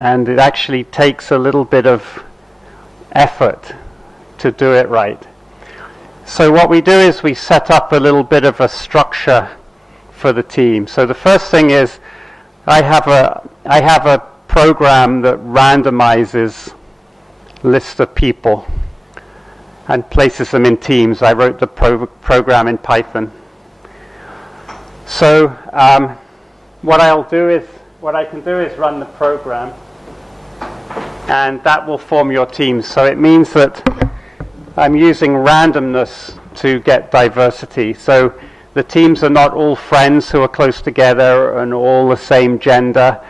and it actually takes a little bit of effort to do it right. So what we do is we set up a little bit of a structure for the team. So the first thing is I have a program that randomizes lists of people and places them in teams. I wrote the program in Python. So what I can do is run the program, and that will form your team. So it means that I'm using randomness to get diversity. So the teams are not all friends who are close together and all the same gender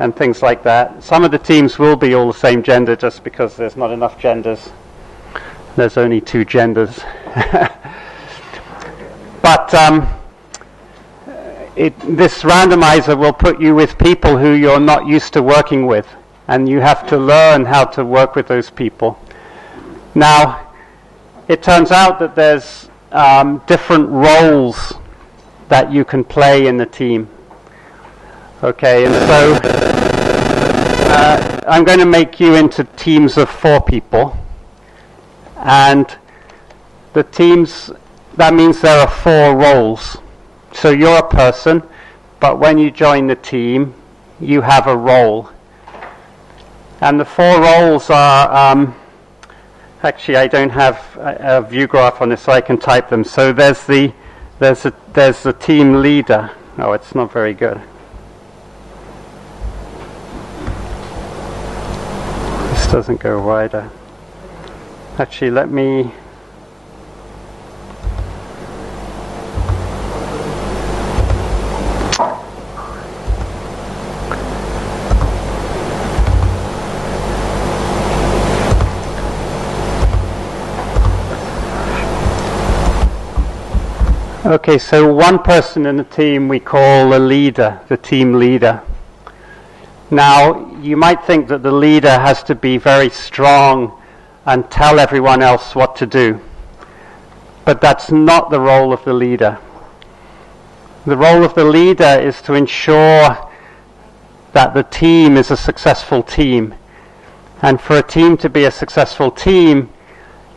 and things like that. Some of the teams will be all the same gender just because there's not enough genders. There's only 2 genders. But this randomizer will put you with people who you're not used to working with, and you have to learn how to work with those people. Now, it turns out that there's different roles that you can play in the team. Okay, and so I'm going to make you into teams of 4 people, and the teams, that means there are 4 roles. So you're a person, but when you join the team, you have a role. And the 4 roles are, actually I don't have a view graph on this, so I can type them. So there's the team leader. Oh, it's not very good. This doesn't go wider. Actually, let me... Okay, so one person in the team we call the leader, the team leader. Now, you might think that the leader has to be very strong and tell everyone else what to do. But that's not the role of the leader. The role of the leader is to ensure that the team is a successful team. And for a team to be a successful team,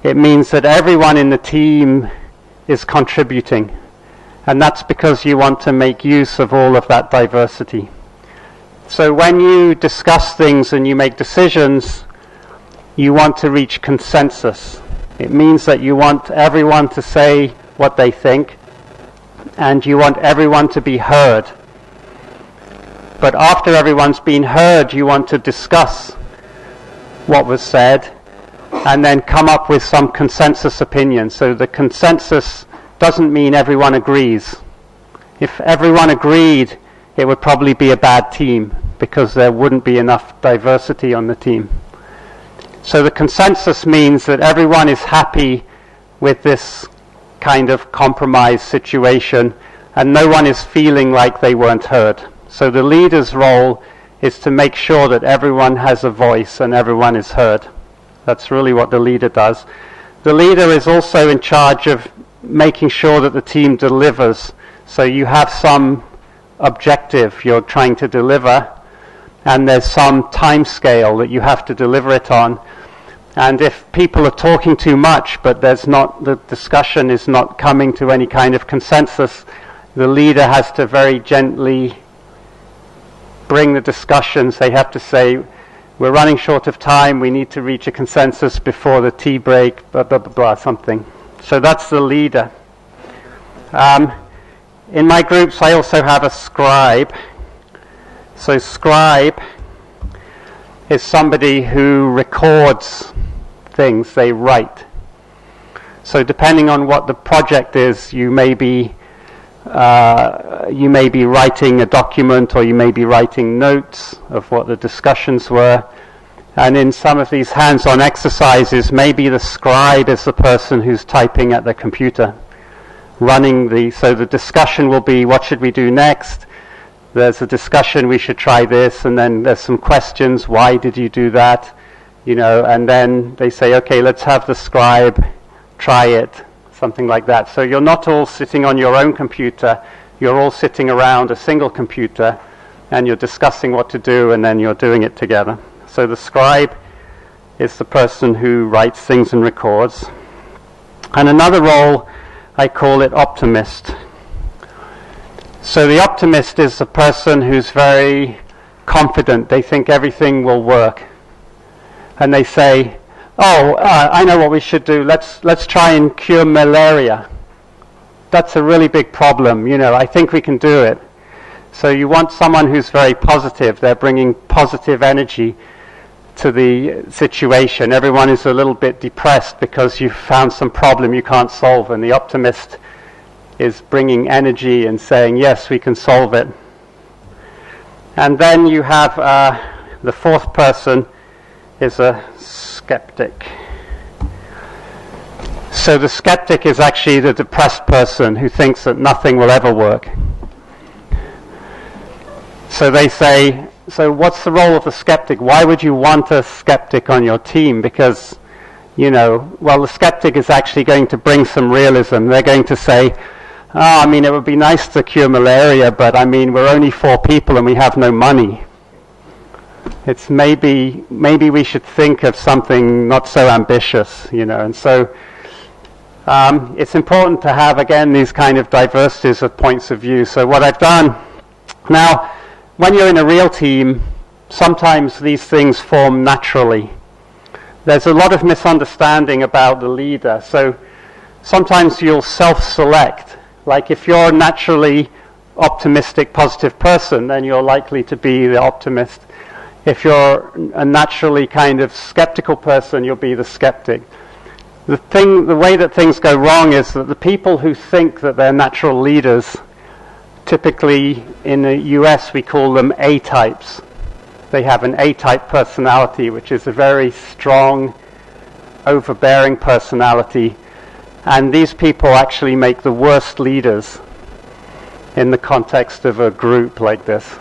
it means that everyone in the team is contributing. And that's because you want to make use of all of that diversity. So when you discuss things and you make decisions, you want to reach consensus. It means that you want everyone to say what they think, and you want everyone to be heard. But after everyone's been heard, you want to discuss what was said and then come up with some consensus opinion. So the consensus doesn't mean everyone agrees. If everyone agreed, it would probably be a bad team because there wouldn't be enough diversity on the team. So the consensus means that everyone is happy with this kind of compromise situation and no one is feeling like they weren't heard. So the leader's role is to make sure that everyone has a voice and everyone is heard. That's really what the leader does. The leader is also in charge of making sure that the team delivers. So you have some objective you're trying to deliver, and there's some time scale that you have to deliver it on. And if people are talking too much, but the discussion is not coming to any kind of consensus, the leader has to very gently bring the discussions. They have to say, we're running short of time, we need to reach a consensus before the tea break, blah, blah, blah, blah, something. So that's the leader. In my groups, I also have a scribe. So scribe is somebody who records things, they write. So depending on what the project is, you may be writing a document, or you may be writing notes of what the discussions were. And in some of these hands-on exercises, maybe the scribe is the person who's typing at the computer, so the discussion will be, what should we do next? There's a discussion, we should try this, and then there's some questions, why did you do that? And then they say, okay, let's have the scribe try it, something like that. So you're not all sitting on your own computer, you're all sitting around a single computer, and you're discussing what to do, and then you're doing it together. So the scribe is the person who writes things and records. And another role, I call it optimist. So the optimist is the person who's very confident. They think everything will work. And they say, I know what we should do. Let's try and cure malaria. That's a really big problem. I think we can do it. So you want someone who's very positive. They're bringing positive energy to the situation. Everyone is a little bit depressed because you've found some problem you can't solve, and the optimist is bringing energy and saying, yes, we can solve it. And then you have the fourth person is a skeptic. So the skeptic is actually the depressed person who thinks that nothing will ever work. So they say, so what's the role of the skeptic? Why would you want a skeptic on your team? Because, the skeptic is actually going to bring some realism. They're going to say, it would be nice to cure malaria, but we're only 4 people and we have no money. It's maybe we should think of something not so ambitious, and so it's important to have, again, these kind of diversities of points of view. So what I've done now, when you're in a real team, sometimes these things form naturally. There's a lot of misunderstanding about the leader. So sometimes you'll self-select. Like if you're a naturally optimistic, positive person, then you're likely to be the optimist. If you're a naturally kind of skeptical person, you'll be the skeptic. The way that things go wrong is that the people who think that they're natural leaders, typically in the US we call them A-types. They have an A-type personality, which is a very strong, overbearing personality. And these people actually make the worst leaders in the context of a group like this.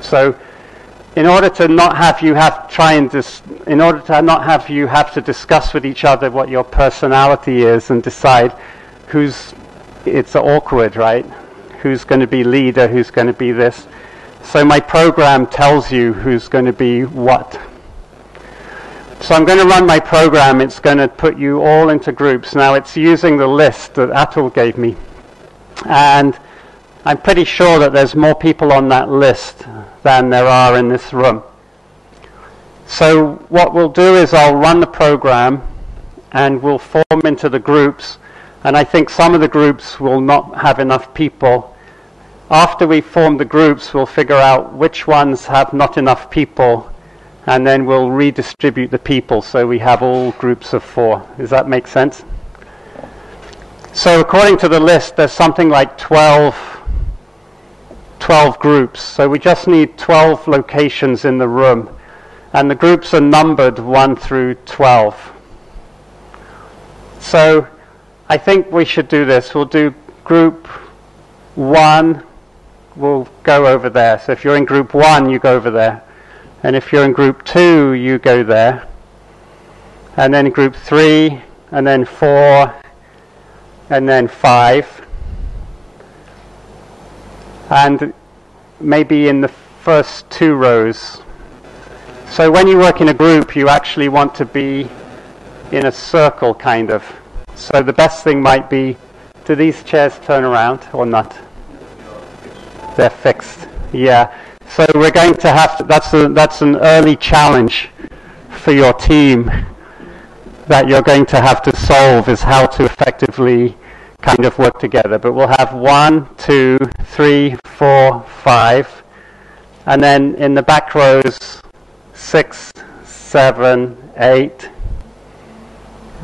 So in order to not have you have to discuss with each other what your personality is and decide it's awkward, right? Who's going to be leader, who's going to be this. So my program tells you who's going to be what. So I'm going to run my program. It's going to put you all into groups. Now it's using the list that Atul gave me. And I'm pretty sure that there's more people on that list than there are in this room. So what we'll do is I'll run the program and we'll form into the groups. And I think some of the groups will not have enough people. After we form the groups, we'll figure out which ones have not enough people, and then we'll redistribute the people so we have all groups of 4. Does that make sense? So according to the list, there's something like 12 groups. So we just need 12 locations in the room, and the groups are numbered 1 through 12. So I think we should do this. We'll do group 1, we'll go over there. So if you're in group 1, you go over there. And if you're in group 2, you go there. And then group 3, and then 4, and then 5. And maybe in the first 2 rows. So when you work in a group, you actually want to be in a circle, kind of. So the best thing might be, do these chairs turn around or not? They're fixed. Yeah. So we're going to have to, that's an early challenge for your team that you're going to have to solve, is how to effectively kind of work together. But we'll have 1, 2, 3, 4, 5. And then in the back rows, 6, 7, 8.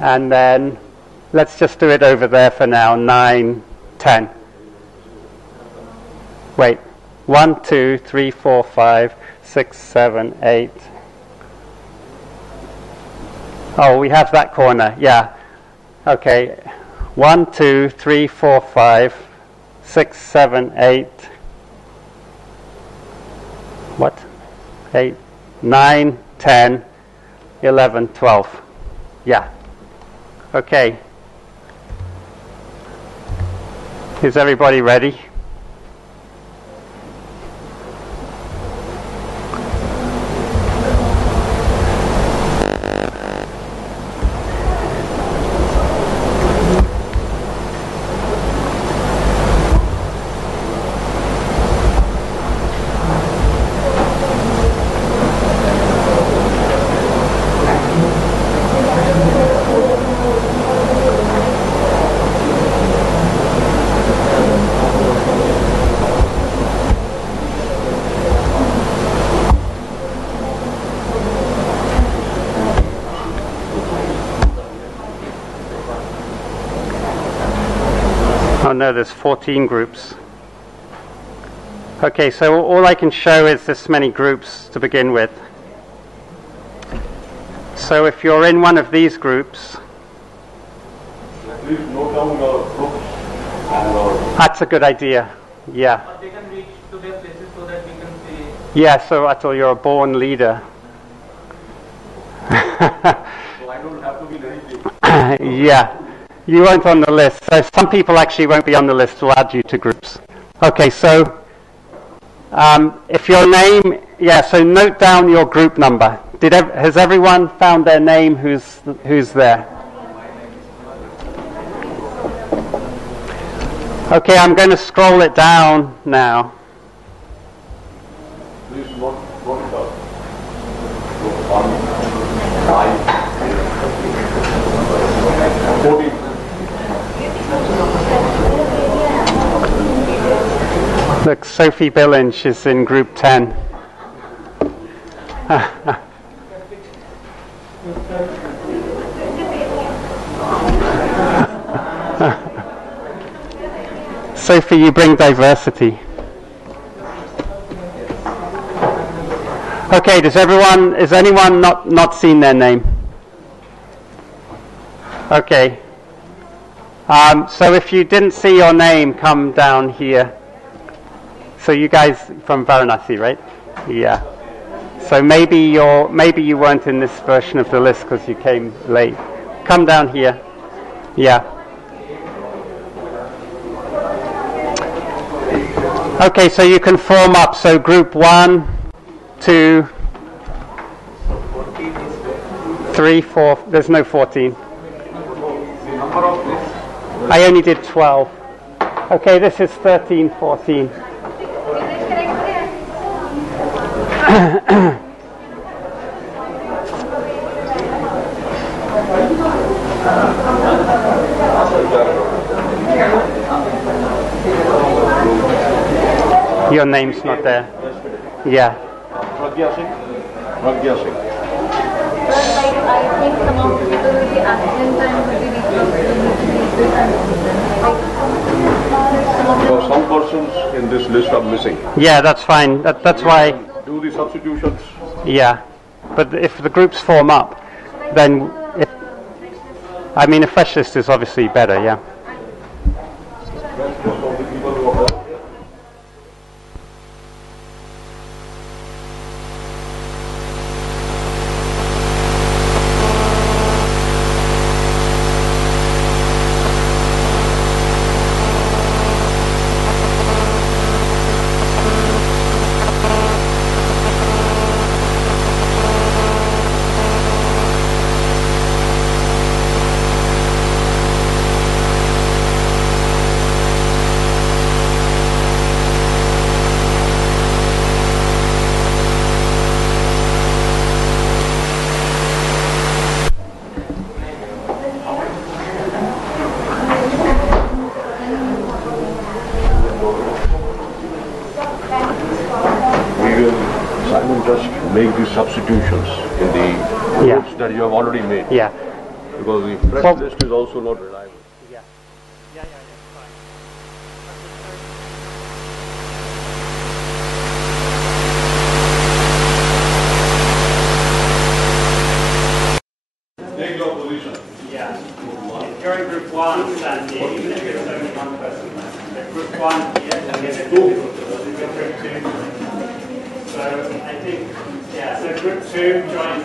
And then let's just do it over there for now, 9, 10. Wait, 1, 2, 3, 4, 5, 6, 7, 8. Oh, we have that corner, yeah. Okay, 1, 2, 3, 4, 5, 6, 7, 8. What? 8, 9, 10, 11, 12. Yeah. Okay. Is everybody ready? Oh no, there's 14 groups. Okay, so all I can show is this many groups to begin with. So if you're in one of these groups, please note down your groups and that's a good idea. Yeah. Or they can reach to their places so that we can see. Yeah, so Atul, you're a born leader. so I don't have to be very big. Yeah, you weren't on the list. So some people actually won't be on the list. We'll add you to groups. Okay, so if your name, so note down your group number. Has everyone found their name who's there? Okay, I'm going to scroll it down now. Please note it down. Group 1, 5, 14. Look, Sophie Billinge is in group 10. Sophie, you bring diversity. Okay, has anyone not seen their name? Okay. So if you didn't see your name, come down here. So you guys from Varanasi, right? Yeah. So maybe you weren't in this version of the list because you came late. Come down here. Yeah. Okay, so you can form up. So group 1, 2, 3, 4. There's no 14. I only did 12. Okay, this is 13, 14. Your name's not there. Yeah. Pragya Singh. Pragya Singh. I think some of the people will be absent and will be So some persons in this list are missing. Yeah, that's fine. That's why. Do the substitutions. Yeah, but if the groups form up, then a fresh list is obviously better. Yeah. Make the substitutions in the groups that you have already made. Yeah. Because the fresh list is also not reliable. Yeah. Yeah, that's fine. Take your position. Yeah. If you're in group 1, stand here, even if it's only one person. Group 1 here, and then group 2. So I think, so group 2 join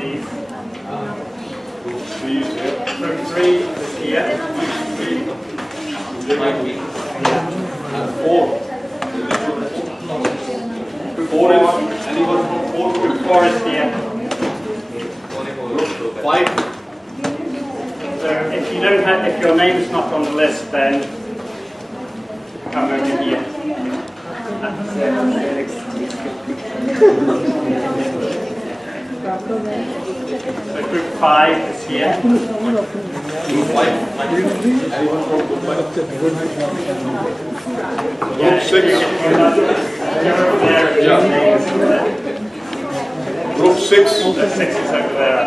these. Group 3 is here. Group 3 is here. And 4. Group 4 is anyone from 4 Group 4 is here. Group 5. So if your name is not on the list, then come over here. So group 5 is here. Group 5. Anyone from Group 5? Group 6. Group 6. Group 6 is over there.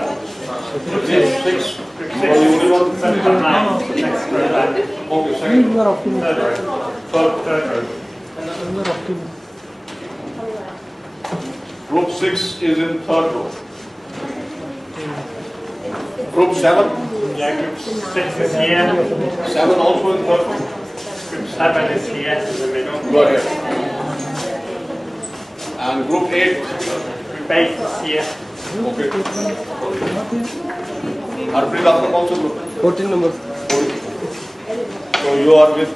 Six. Well, you only want Next row back. okay, second. You are optimistic. Third row. You are optimistic. Group 6 is in third row. Group 7. Yeah, group 6 is here. 7 also in third row. Group 7 is here in the middle. You are here. And group 8. Group 8 is here. Okay. Harpreet, आपका कौन सा group? 14 number. 40. So you are with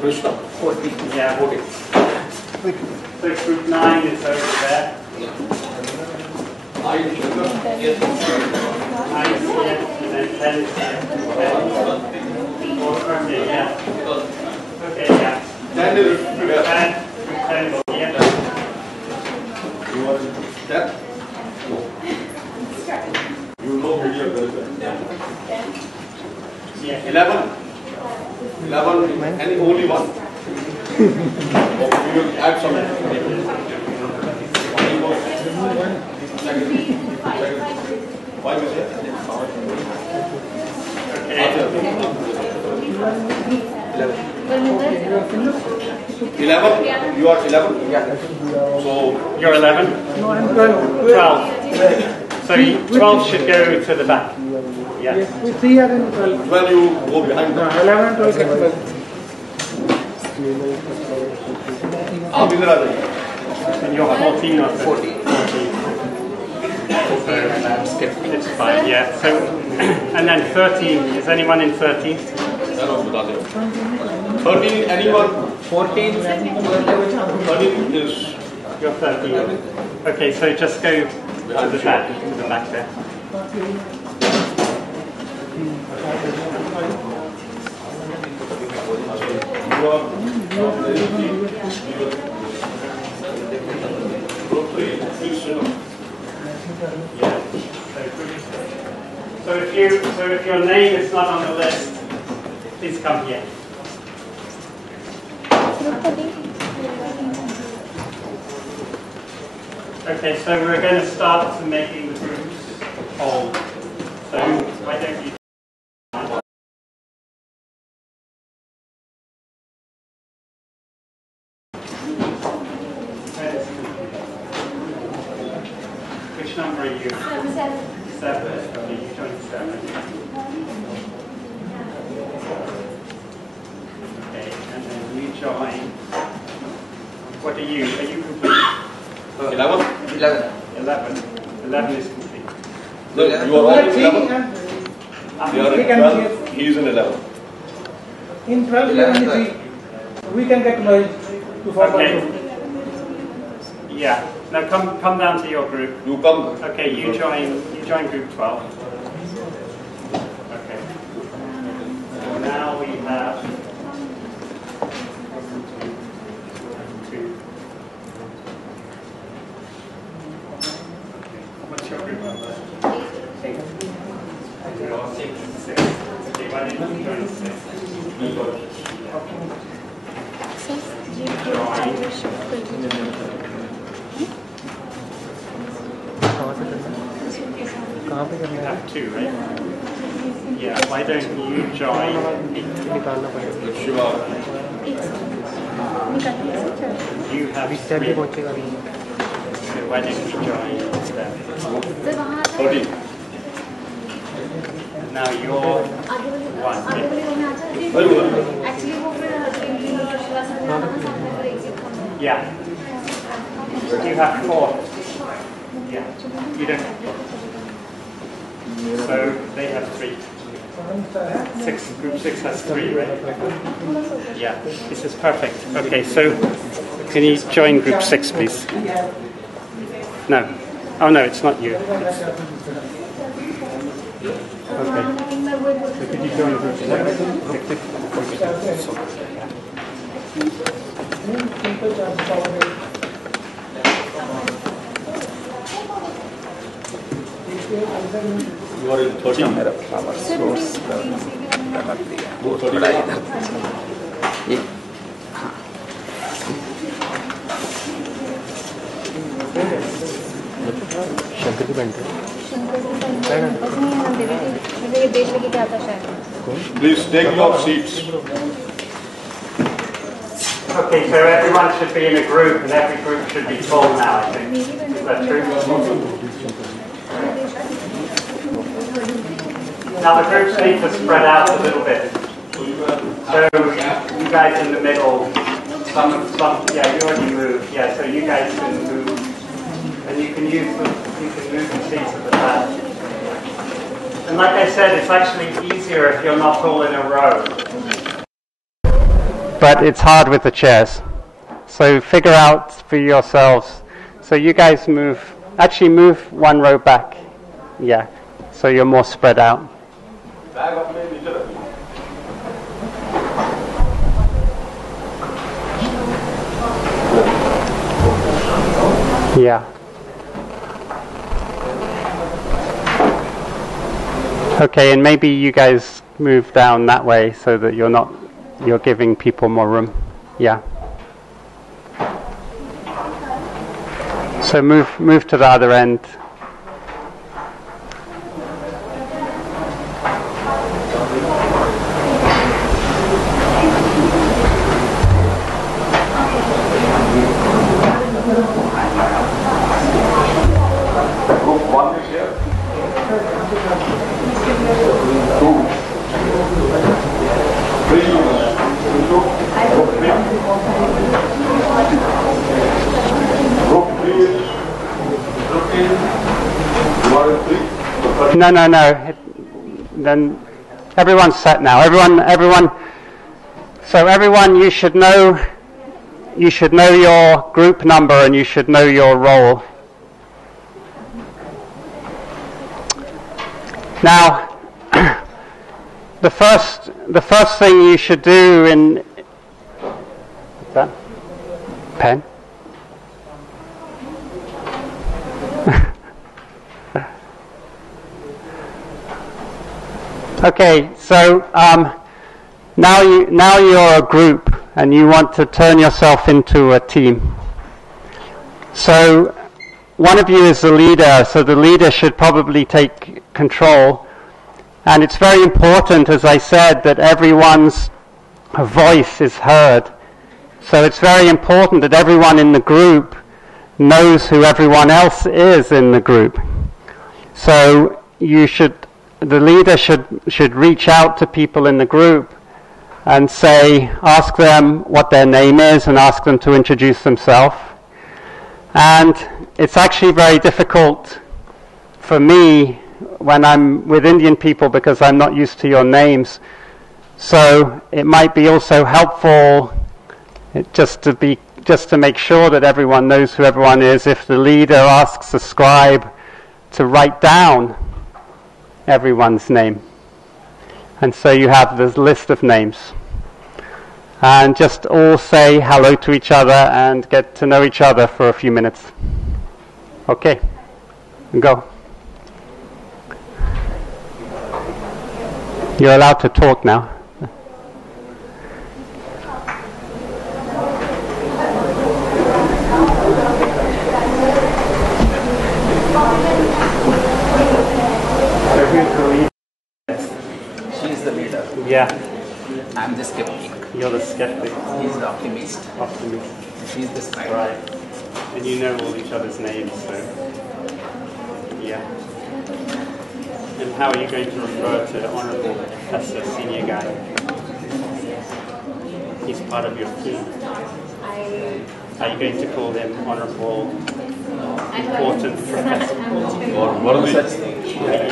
Krishna. 40. Yeah. 40. So group 9 is over there. I Shankar. 9 is here, and then 10 is here. Okay, yeah. Okay, yeah. 10 is Group here. 10, group 10 is here. You are 10. You know media girls. Yeah. 11. 11 and only one. Okay, we will add some. Second. 5 is here. Okay. 11. You are 11. Yeah. So You're 11? No, I'm 12. 12. So 12 should go to the back. Yeah. Yes, we 3 are in 12. when you go behind them. 11 and 12 get 12. आप इधर आ जाइए. And you're 14 or 14. So it's fine, yeah. So, and then 13, is anyone in 13? मैं लोग बता दे. 13 anyone? 14. 13 is You're 13. Okay, so just go to the back there. you are group 3. Please sit down. Yeah. So if your name is not on the list, please come here. Okay, so we're going to start making the groups whole. So why don't you? Which number are you? 7. Okay, you joined 7. Okay, and then you join. What are you? Are you complete? 11? 11. 11. 11 is complete. No, you are all in 11. They are We in can 12. He is in 11. In 12, 11 is 3. We can get merged to form Okay. one group. Yeah. Now come down to your group. You come. Okay, you join group 12. Okay. So now we have 2. What's your group number? 8. You're 6. Okay, why don't you join 6? कहाँ पे करना You है? have 2, right? Yeah, why don't you join 8? निकालना पड़ेगा. Shiva. You have beach time 3. पे पहुँचेगा नहीं. So why don't you join 7? 13. Now you're 1. Very good. Actually वो फिर Yeah. You have 4. Yeah. You don't. So they have 3. 6. Group 6 has 3, right? Yeah. This is perfect. Okay. So can you join group 6, please? No. Oh no, it's not you. Okay. So could you join group 6? You are in 13. मेरा power source गलत दिया वो थोड़ा इधर ये शंकर की paint है। ये देश लेके क्या आता शायद। Please take your seats. Okay, so everyone should be in a group, and every group should be full now, I think. Is that true? Now the groups need to spread out a little bit. So you guys in the middle, yeah, you already moved. Yeah, so you guys can move, and you can move the seats at the back. And like I said, it's actually easier if you're not all in a row. But it's hard with the chairs. So figure out for yourselves. So you guys move one row back. Yeah, so you're more spread out. Yeah. Okay, and maybe you guys move down that way so that you're giving people more room. Yeah. So move to the other end. Group 1 is here. 2. 3. Group 3 is. You are in 3? No. Then everyone's set now. Everyone. So everyone, you should know your group number and you should know your role. Now, the first thing you should do what's that? Pen? Okay, so now you're a group and you want to turn yourself into a team. So one of you is the leader, so the leader should probably take control. And it's very important, as I said, that everyone's voice is heard. So it's very important that everyone in the group knows who everyone else is in the group. So the leader should reach out to people in the group and ask them what their name is and ask them to introduce themselves. And it's actually very difficult for me when I'm with Indian people because I'm not used to your names. So it might be also helpful just to make sure that everyone knows who everyone is if the leader asks the scribe to write down everyone's name. And so you have this list of names. And just all say hello to each other and get to know each other for a few minutes. Okay, go. You're allowed to talk now. She is the leader. Yeah. I'm the skeptic. You're the skeptic. He's the optimist. She's the scribe. Right. And you know all each other's names, so yeah. And how are you going to refer to Honourable Professor, senior guy? He's part of your team. Are you going to call him Honourable Important Professor? Or one of such thing.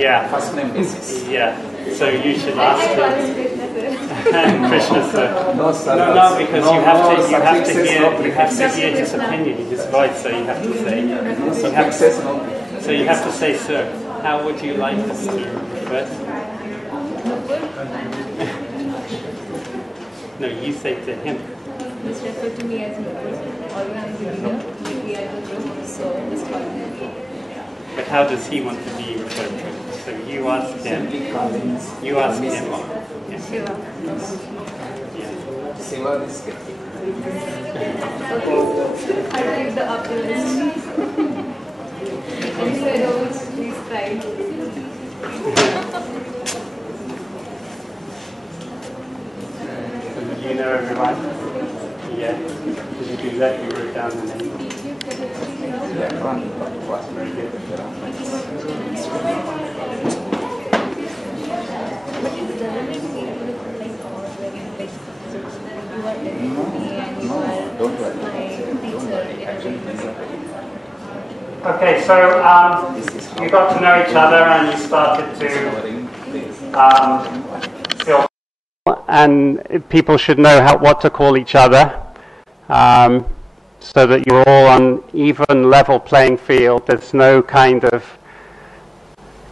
Yeah. First name basis. Yeah. So you should ask him. Krishna, sir. No, sir. No, because you have to hear his opinion, his voice. So you have to say. So you have to say, sir. How would you like us to refer to you? No, you say to him. Just refer to me as Mukul, or I'm the leader, we are the group, so just call me. But how does he want to be referred to? So you ask him. You ask him. Yeah. Shiva. Yeah. Shiva is skeptic. I take the optimist. Do you know everyone? Yeah. Did you do that? You wrote down the name. Yeah, one. Very good. No, don't worry. Okay, so you got to know each other and you started to feel, and people should know what to call each other, so that you're all on even level playing field. There's no kind of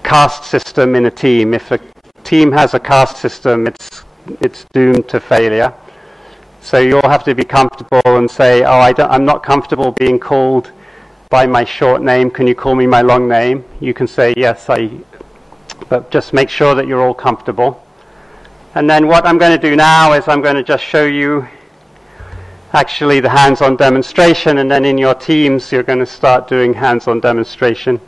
caste system in a team. If a team has a caste system, it's doomed to failure. So you all have to be comfortable and say, I'm not comfortable being called by my short name. Can you call me my long name? You can say, yes, but just make sure that you're all comfortable. And then what I'm going to do now is I'm going to just show you actually the hands-on demonstration, and then in your teams you're going to start doing hands-on demonstration.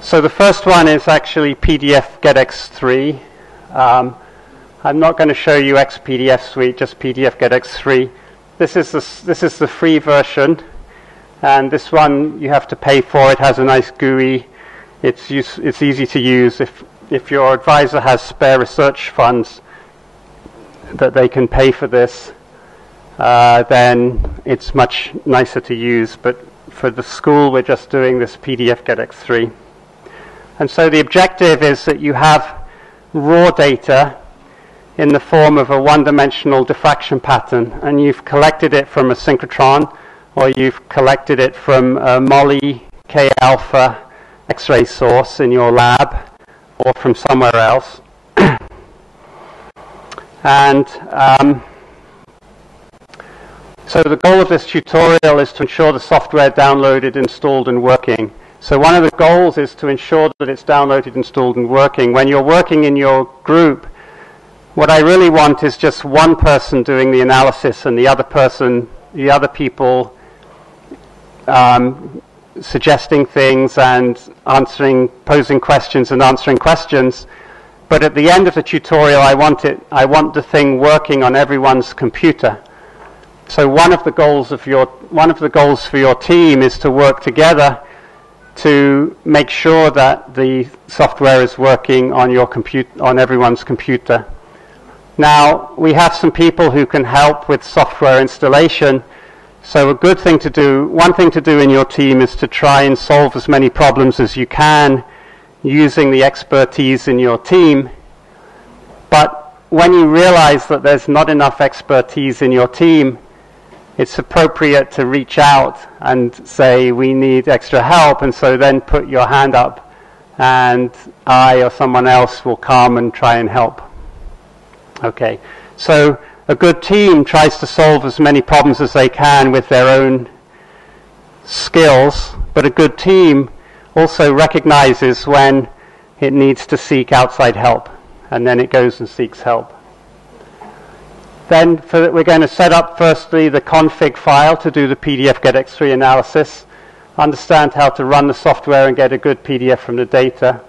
So the first one is actually PDF GetX3. I'm not going to show you XPDF Suite, just PDF GetX3. This is the free version, and this one you have to pay for. It has a nice GUI. It's easy to use. If your advisor has spare research funds that they can pay for this, then it's much nicer to use. But for the school, we're just doing this PDF GetX3. And so the objective is that you have raw data in the form of a one-dimensional diffraction pattern, and you've collected it from a synchrotron, or you've collected it from a MOLY K-alpha X-ray source in your lab, or from somewhere else. And so the goal of this tutorial is to ensure the software downloaded, installed, and working. So one of the goals is to ensure that it's downloaded, installed, and working. When you're working in your group, what I really want is just one person doing the analysis and the other people suggesting things and posing questions and answering questions. But at the end of the tutorial, I want the thing working on everyone's computer. So one of the goals for your team is to work together to make sure that the software is working on everyone's computer. Now, we have some people who can help with software installation. So one thing to do in your team is to try and solve as many problems as you can using the expertise in your team. But when you realize that there's not enough expertise in your team, it's appropriate to reach out and say, we need extra help, and so then put your hand up, and I or someone else will come and try and help. Okay, so a good team tries to solve as many problems as they can with their own skills, but a good team also recognizes when it needs to seek outside help, and then it goes and seeks help. Then we're going to set up firstly the config file to do the PDF GetX3 analysis, understand how to run the software and get a good PDF from the data,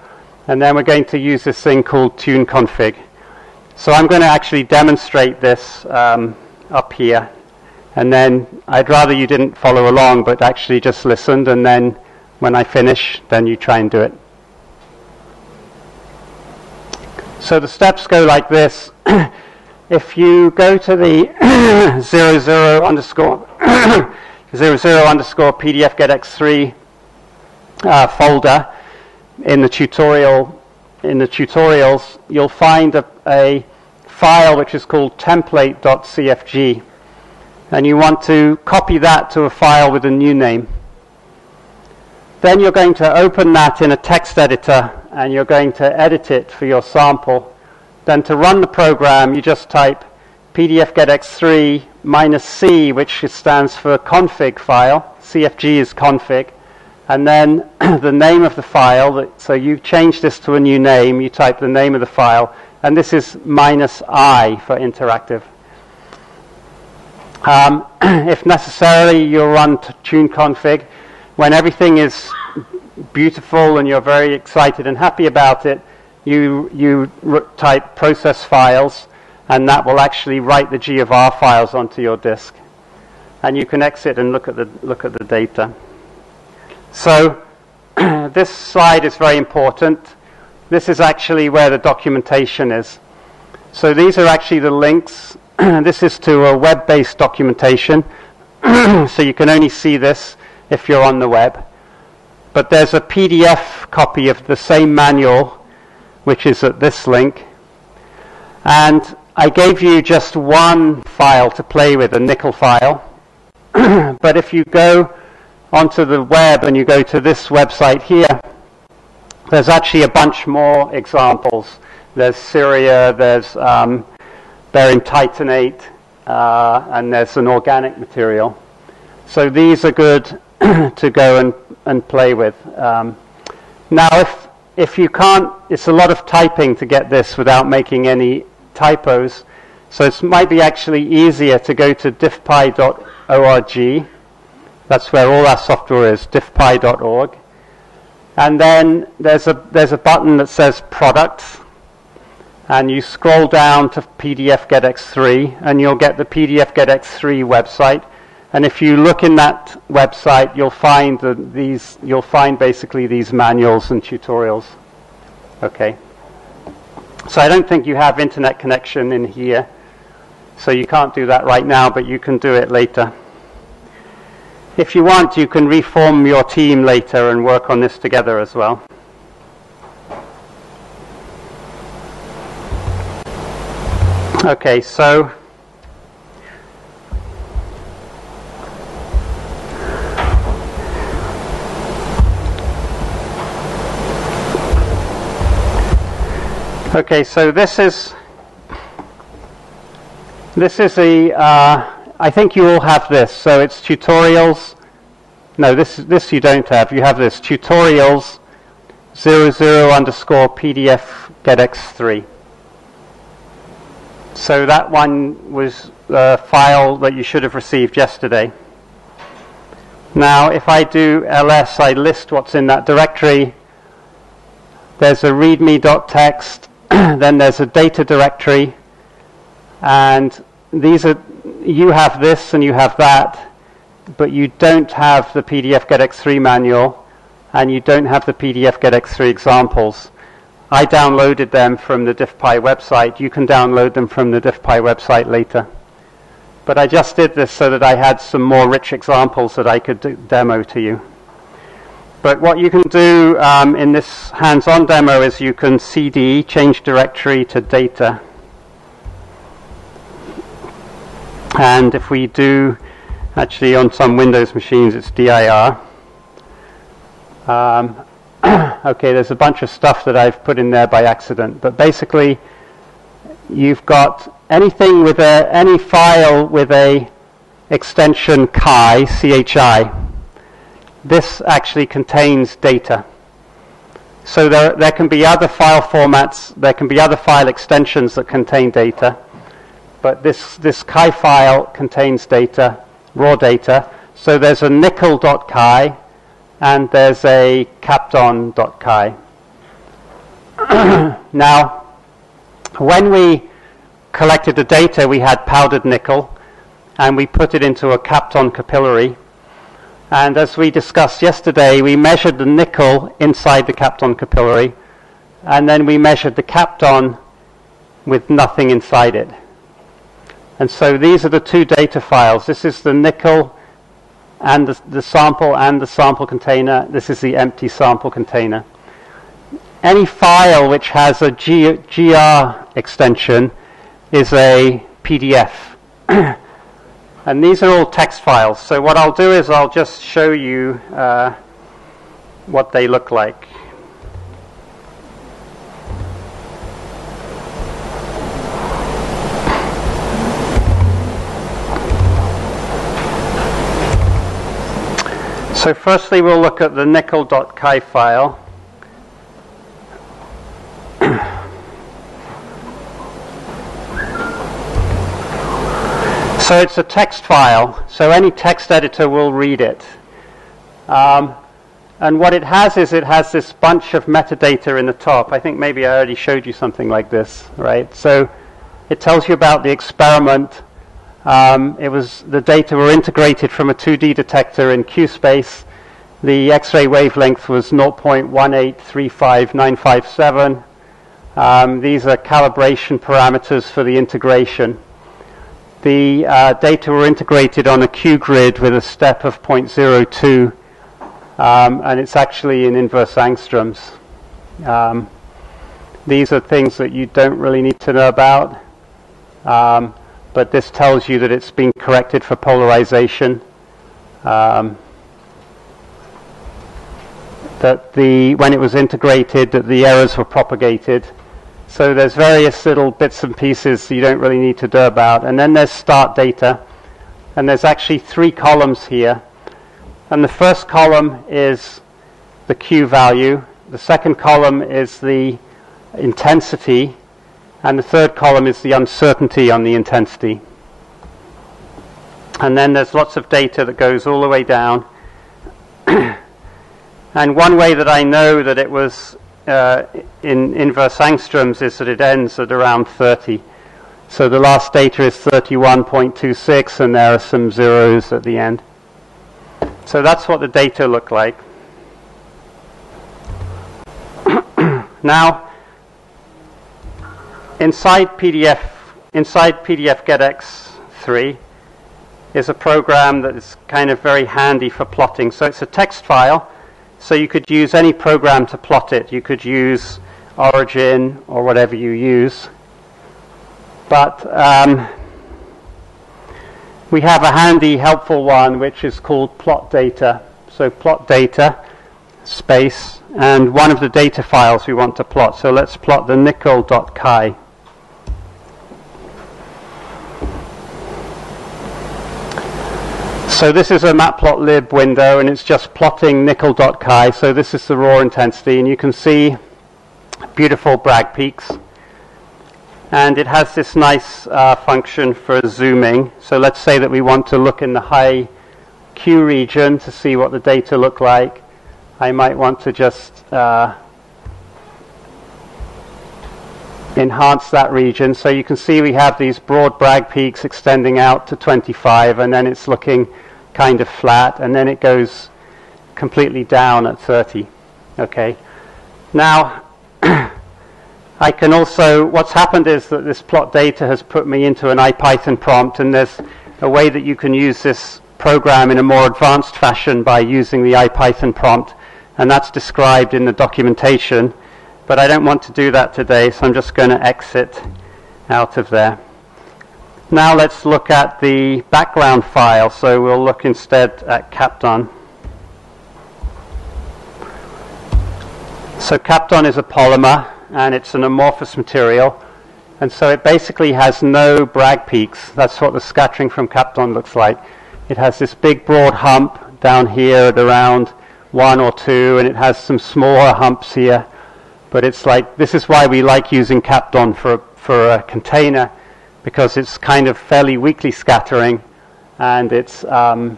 and then we're going to use this thing called tuneconfig. So I'm going to actually demonstrate this up here, and then I'd rather you didn't follow along but actually just listened, and then when I finish, then you try and do it. So the steps go like this. If you go to the 00 underscore PDF GetX3 folder in the tutorials, you'll find a file which is called template.cfg, and you want to copy that to a file with a new name. Then you're going to open that in a text editor, and you're going to edit it for your sample. Then to run the program, you just type PDF GetX3 -C, which stands for config file. CFG is config. And then the name of the file. So you change this to a new name. You type the name of the file. And this is -I for interactive. If necessary, you'll run tuneconfig. When everything is beautiful and you're very excited and happy about it, you type process files, and that will actually write the G of R files onto your disk. And you can exit and look at the data. So this slide is very important. This is actually where the documentation is. So these are actually the links. This is to a web-based documentation. So you can only see this if you're on the web. But there's a PDF copy of the same manual, which is at this link. And I gave you just one file to play with, a nickel file. But if you go onto the web and you go to this website here, there's actually a bunch more examples. There's Syria, there's barium titanate, and there's an organic material. So these are good to go and play with. Now, if you can't, it's a lot of typing to get this without making any typos. So it might be actually easier to go to diffpi.org. That's where all our software is, diffpi.org. And then there's a button that says Products. And you scroll down to PDF GetX3, and you'll get the PDF GetX3 website. And if you look in that website, you'll find basically these manuals and tutorials. Okay. So I don't think you have internet connection in here, so you can't do that right now, but you can do it later. If you want, you can reform your team later and work on this together as well. Okay, so this is the I think you all have this. So it's tutorials. No, this you don't have. You have this tutorials 00_PDF GetX3. So that one was a file that you should have received yesterday. Now, if I do ls, I list what's in that directory. There's a readme.txt, then there's a data directory, and you have this and you have that, but you don't have the PDF GetX3 manual, and you don't have the PDF GetX3 examples. I downloaded them from the diffpi website. You can download them from the diffpi website later. But I just did this so that I had some more rich examples that I could demo to you. But what you can do in this hands-on demo is you can cd, change directory to data. And if we do, actually on some Windows machines it's dir. Okay, there's a bunch of stuff that I've put in there by accident, but basically you've got anything with any file with a extension chi, chi. This actually contains data. So there can be other file formats, there can be other file extensions that contain data, but this chi file contains data, raw data. So there's a nickel.chi, and there's a kapton.chi. Now, when we collected the data, we had powdered nickel, and we put it into a kapton capillary. And as we discussed yesterday, we measured the nickel inside the kapton capillary, and then we measured the kapton with nothing inside it. And so these are the two data files. This is the nickel and the sample container. This is the empty sample container. Any file which has a GR extension is a PDF. And these are all text files. So what I'll do is I'll just show you what they look like. So firstly, we'll look at the nickel.chi file. So it's a text file, so any text editor will read it. And what it has is it has this bunch of metadata in the top. I think maybe I already showed you something like this, right? So it tells you about the experiment. The data were integrated from a 2D detector in Q space. The X-ray wavelength was 0.1835957. These are calibration parameters for the integration. The data were integrated on a Q grid with a step of 0.02. And it's actually in inverse angstroms. These are things that you don't really need to know about, but this tells you that it's been corrected for polarization. That when it was integrated, that the errors were propagated. So there's various little bits and pieces you don't really need to know about. And then there's start data, and there's actually 3 columns here. And the first column is the Q value, the second column is the intensity, and the third column is the uncertainty on the intensity. And then there's lots of data that goes all the way down. And one way that I know that it was in inverse angstroms is that it ends at around 30. So the last data is 31.26, and there are some zeros at the end. So that's what the data look like. Now, inside PDF GetX3 is a program that is kind of very handy for plotting. So it's a text file, so you could use any program to plot it. You could use Origin or whatever you use. But we have a handy, helpful one, which is called plot data. So plot data, space, and one of the data files we want to plot. So let's plot the nickel.chi. So this is a matplotlib window, and it's just plotting nickel.chi. So this is the raw intensity, and you can see beautiful Bragg peaks. And it has this nice function for zooming. So let's say that we want to look in the high Q region to see what the data look like. I might want to just enhance that region. So you can see we have these broad Bragg peaks extending out to 25, and then it's looking kind of flat, and then it goes completely down at 30. Okay. Now, I can also, what's happened is that this plot data has put me into an IPython prompt, and there's a way that you can use this program in a more advanced fashion by using the IPython prompt, and that's described in the documentation. But I don't want to do that today, so I'm just going to exit out of there. Now let's look at the background file. So we'll look instead at Kapton. So Kapton is a polymer, and it's an amorphous material. And so it basically has no Bragg peaks. That's what the scattering from Kapton looks like. It has this big broad hump down here at around 1 or 2, and it has some smaller humps here. But it's like, this is why we like using Kapton for a container, because it's kind of fairly weakly scattering, and it's the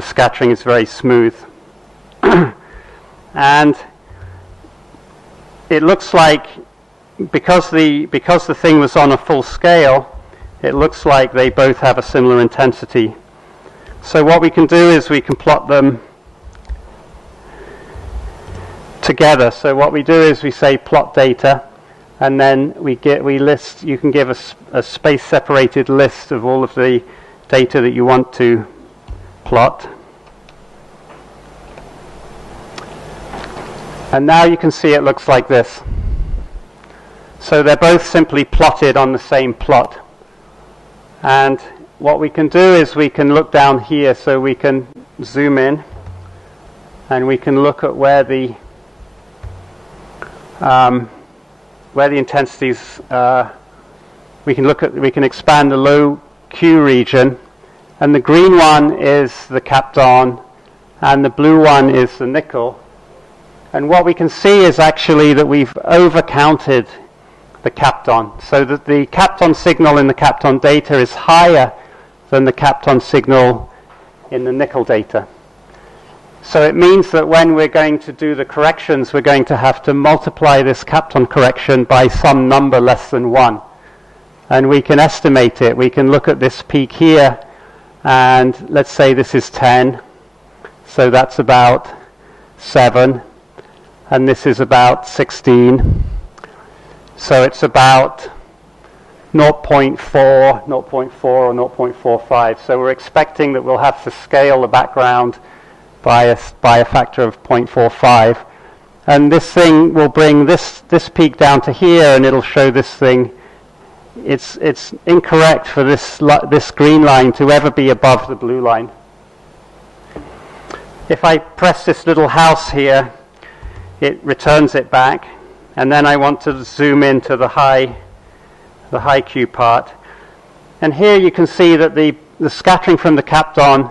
scattering is very smooth. And it looks like, because the thing was on a full scale, it looks like they both have a similar intensity. So what we can do is we can plot them together. So what we do is we say plot data, and then we list. You can give a space separated list of all of the data that you want to plot. And now you can see it looks like this. So they're both simply plotted on the same plot. And what we can do is we can look down here, so we can zoom in, and we can look at where the intensities. We can expand the low Q region, and the green one is the Kapton, and the blue one is the nickel. And what we can see is actually that we've overcounted the Kapton, so that the Kapton signal in the Kapton data is higher than the Kapton signal in the nickel data. So it means that when we're going to do the corrections, we're going to have to multiply this Kapton correction by some number less than 1. And we can estimate it. We can look at this peak here, and let's say this is 10. So that's about 7. And this is about 16. So it's about 0.4, 0.4 or 0.45. So we're expecting that we'll have to scale the background by a factor of 0.45. And this thing will bring this peak down to here, and it'll show this thing. It's incorrect for this green line to ever be above the blue line. If I press this little house here, it returns it back, and then I want to zoom into the high Q part. And here you can see that the scattering from the Kapton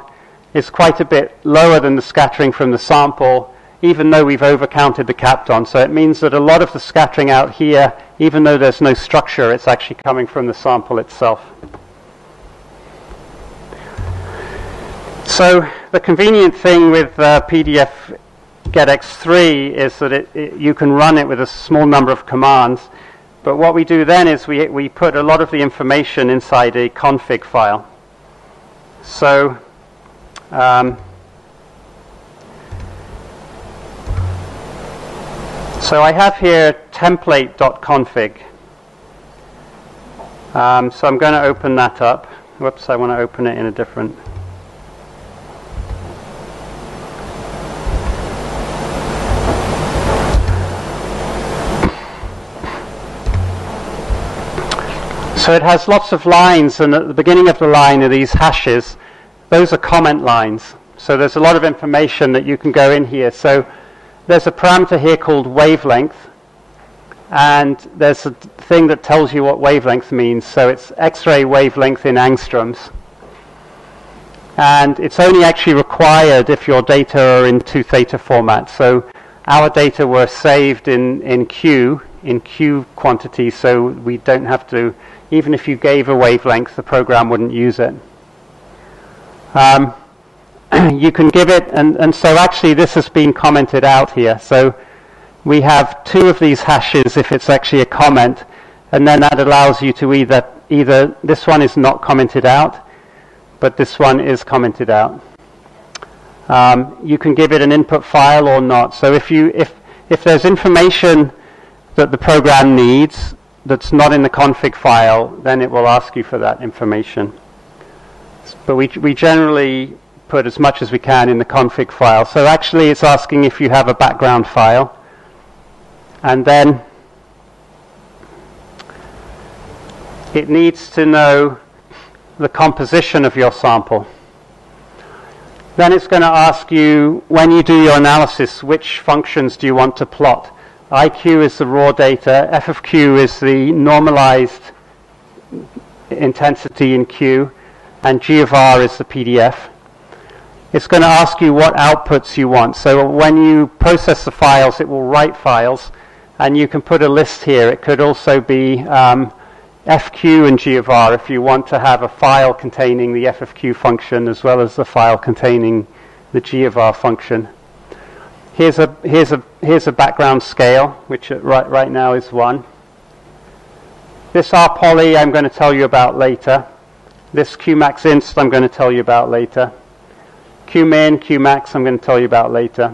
is quite a bit lower than the scattering from the sample, even though we've overcounted the Kapton. So it means that a lot of the scattering out here, even though there's no structure, it's actually coming from the sample itself. So the convenient thing with PDF GetX3 is that you can run it with a small number of commands. But what we do then is we put a lot of the information inside a config file. So so I have here template.config. So I'm going to open that up. Whoops, I want to open it in a different. So it has lots of lines, and at the beginning of the line are these hashes. Those are comment lines. So there's a lot of information that you can go in here. So there's a parameter here called wavelength, and there's a thing that tells you what wavelength means. So it's X-ray wavelength in angstroms. And it's only actually required if your data are in 2 theta format. So our data were saved in Q quantity, so we don't have to, even if you gave a wavelength, the program wouldn't use it. You can give it, and so actually this has been commented out here. So we have 2 of these hashes if it's actually a comment, and then that allows you to either this one is not commented out, but this one is commented out. You can give it an input file or not. So if there's information that the program needs that's not in the config file, then it will ask you for that information. But we generally put as much as we can in the config file. So actually it's asking if you have a background file. And then it needs to know the composition of your sample. Then it's going to ask you, when you do your analysis, which functions do you want to plot? IQ is the raw data, f of q is the normalized intensity in Q, and G of R is the PDF. It's going to ask you what outputs you want. So when you process the files, it will write files, and you can put a list here. It could also be FQ and G of R if you want to have a file containing the f of q function as well as the file containing the G of R function. Here's a background scale, which right now is 1. This R poly I'm going to tell you about later. This Qmax inst I'm going to tell you about later. Qmin, Qmax I'm going to tell you about later.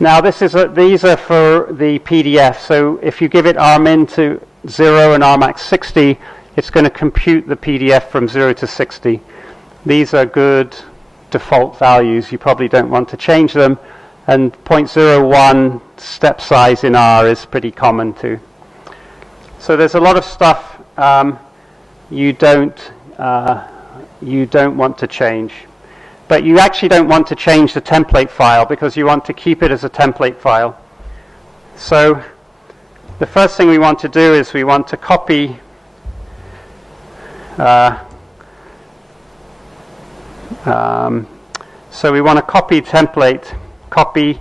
Now these are for the PDF. So if you give it rmin to 0 and rmax 60, it's going to compute the PDF from 0 to 60. These are good default values. You probably don't want to change them. And 0.01 step size in R is pretty common too. So there's a lot of stuff you don't want to change. But you actually don't want to change the template file because you want to keep it as a template file. So the first thing we want to do is we want to copy so we want to copy template, copy.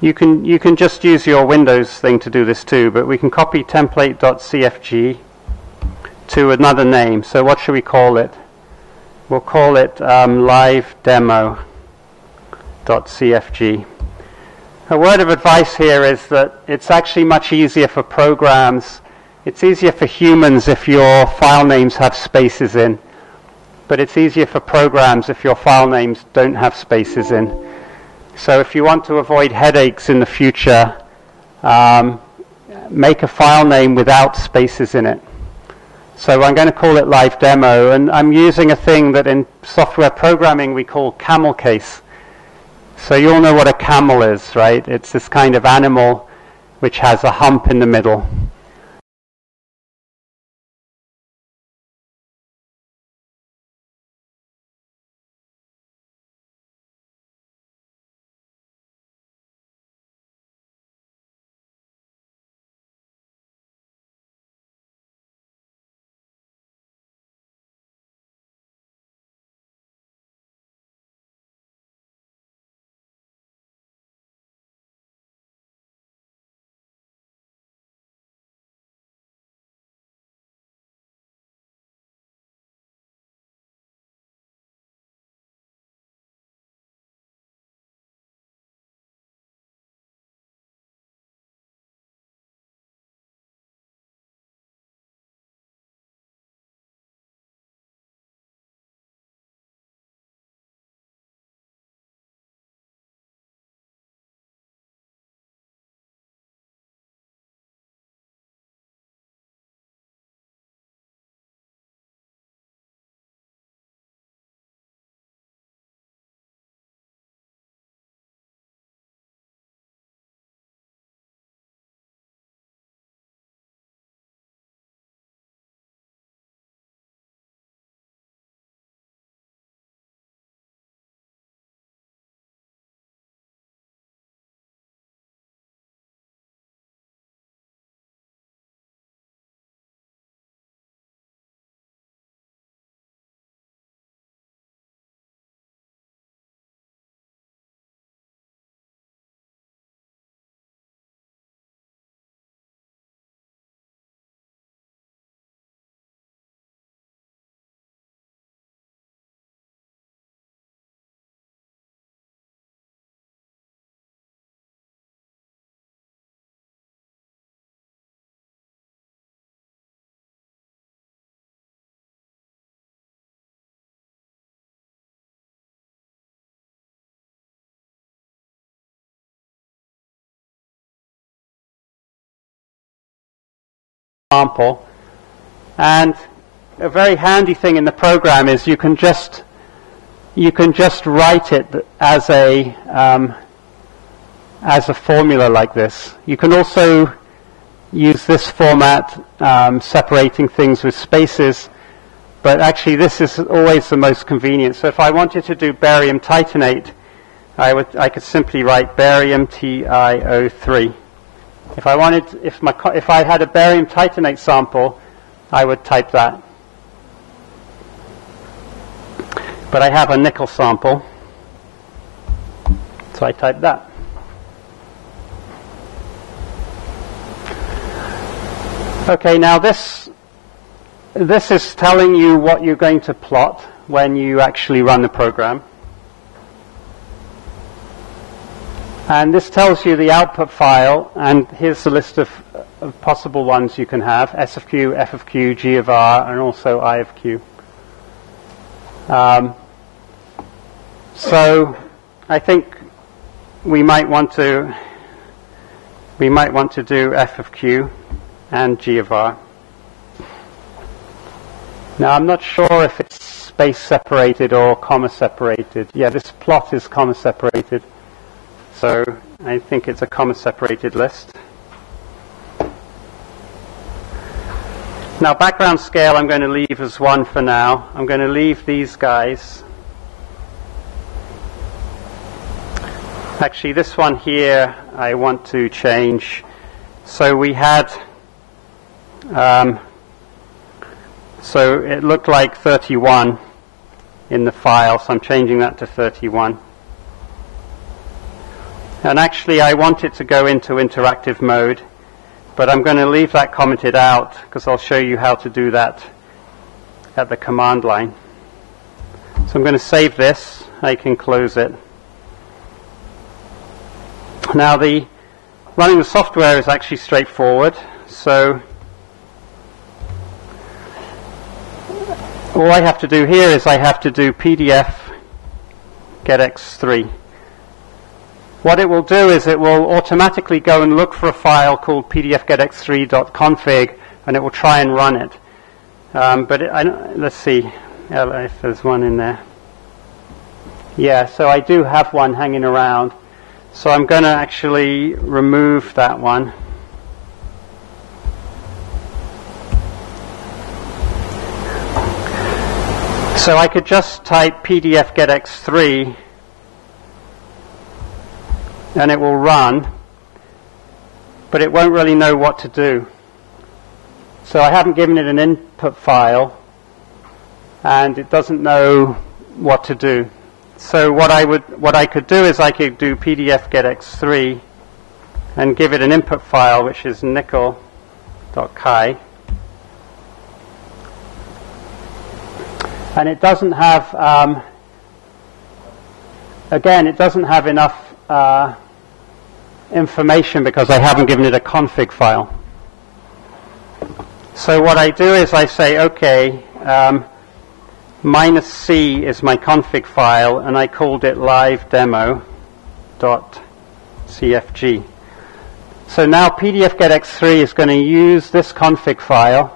You can just use your Windows thing to do this too, but we can copy template.cfg to another name. So what should we call it? We'll call it live demo. .cfg. A word of advice here is that it's actually much easier for programs. It's easier for humans if your file names have spaces in, but it's easier for programs if your file names don't have spaces in. So if you want to avoid headaches in the future, make a file name without spaces in it. So I'm going to call it live demo, and I'm using a thing that in software programming we call camel case. So you all know what a camel is, right? It's this kind of animal which has a hump in the middle. Example, and a very handy thing in the program is you can just write it as a formula like this. You can also use this format, separating things with spaces, but actually this is always the most convenient. So if I wanted to do barium titanate, I could simply write barium TiO3. If I had a barium titanate sample, I would type that. But I have a nickel sample, so I type that. Okay, now this is telling you what you're going to plot when you actually run the program. And this tells you the output file, and here's the list of possible ones you can have: S of Q, F of Q, G of R, and also I of Q. So I think we might want to do F of Q and G of R. Now I'm not sure if it's space separated or comma separated. Yeah, this plot is comma separated. So I think it's a comma separated list. Now background scale I'm going to leave as 1 for now. I'm going to leave these guys. Actually this one here I want to change. So we had, so it looked like 31 in the file, so I'm changing that to 31. And actually I want it to go into interactive mode, but I'm going to leave that commented out because I'll show you how to do that at the command line. So I'm going to save this. I can close it. Now running the software is actually straightforward. So all I have to do here is I have to do PDF get x3. What it will do is it will automatically go and look for a file called pdfgetx3.config, and it will try and run it. Let's see if there's one in there. Yeah, so I do have one hanging around. So I'm going to actually remove that one. So I could just type pdfgetx3 and it will run, but it won't really know what to do. So I haven't given it an input file, and it doesn't know what to do. So what I could do is I could do pdfgetx3 and give it an input file, which is nickel.chi. And it doesn't have, again, it doesn't have enough information because I haven't given it a config file. So what I do is I say, okay, -c is my config file, and I called it livedemo.cfg. So now pdfgetx3 is going to use this config file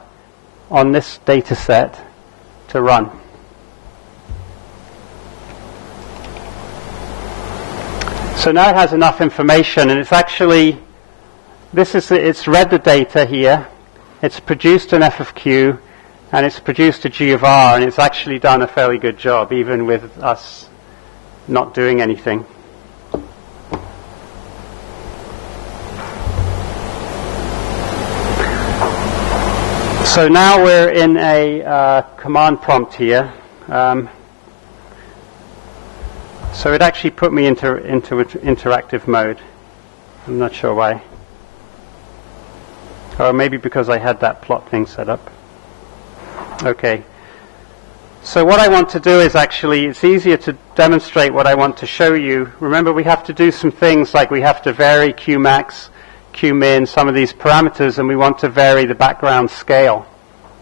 on this data set to run. So now it has enough information, and it's actually, it's read the data here, it's produced an f of q, and it's produced a g of r, and it's actually done a fairly good job, even with us not doing anything. So now we're in a command prompt here. So it actually put me into interactive mode. I'm not sure why. Or maybe because I had that plot thing set up. Okay. So what I want to do is actually, it's easier to demonstrate what I want to show you. Remember, we have to do some things like we have to vary Qmax, Qmin, some of these parameters, and we want to vary the background scale.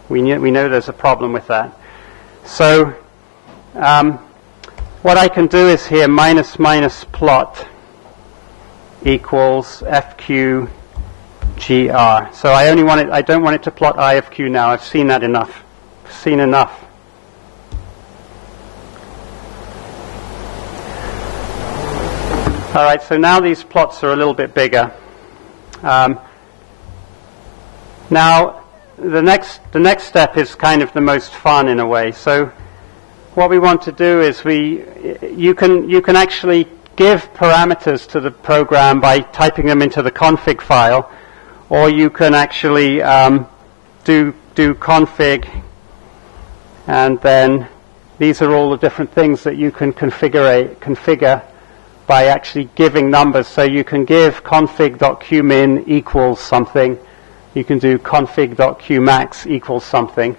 We know there's a problem with that. So what I can do is here --plot equals fq gr. So I don't want it to plot I of q now. I've seen that enough. Seen enough. All right, so now these plots are a little bit bigger. Now the next step is kind of the most fun in a way. So what we want to do is you can actually give parameters to the program by typing them into the config file, or you can actually do config, and then these are all the different things that you can configure by actually giving numbers. So you can give config.qmin equals something. You can do config.qmax equals something.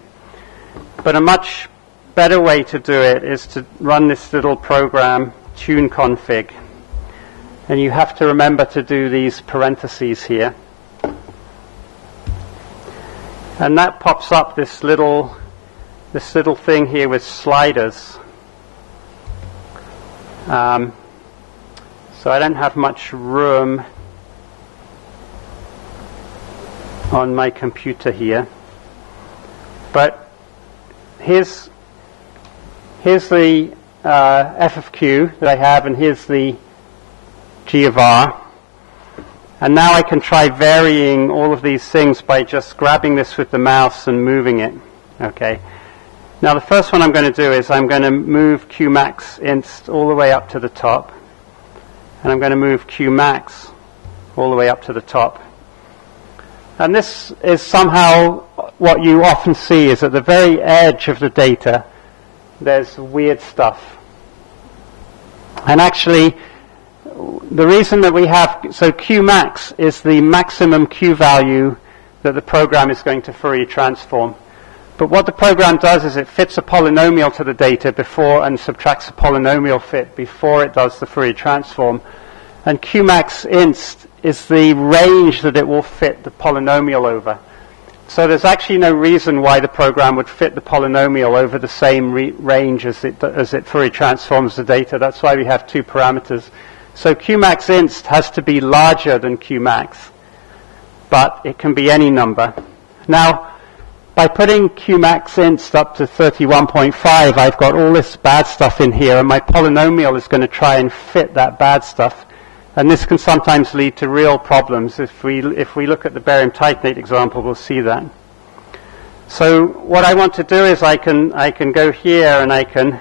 But a much better way to do it is to run this little program, tuneconfig. And you have to remember to do these parentheses here. And that pops up this little thing here with sliders. So I don't have much room on my computer here. But here's the f of q that I have, and here's the g of r. And now I can try varying all of these things by just grabbing this with the mouse and moving it. Okay. Now the first one I'm going to do is I'm going to move Qmax inst all the way up to the top. And I'm going to move Qmax all the way up to the top. And this is somehow what you often see is at the very edge of the data, there's weird stuff. And actually, the reason that we have, so Qmax is the maximum Q value that the program is going to Fourier transform. But what the program does is it fits a polynomial to the data before and subtracts a polynomial fit before it does the Fourier transform. And Qmax inst is the range that it will fit the polynomial over. So there's actually no reason why the program would fit the polynomial over the same range as it Fourier transforms the data. That's why we have two parameters. So Qmax inst has to be larger than Qmax, but it can be any number. Now, by putting Qmax inst up to 31.5, I've got all this bad stuff in here, and my polynomial is going to try and fit that bad stuff. And this can sometimes lead to real problems. If we look at the barium titanate example, we'll see that. So what I want to do is I can go here and I can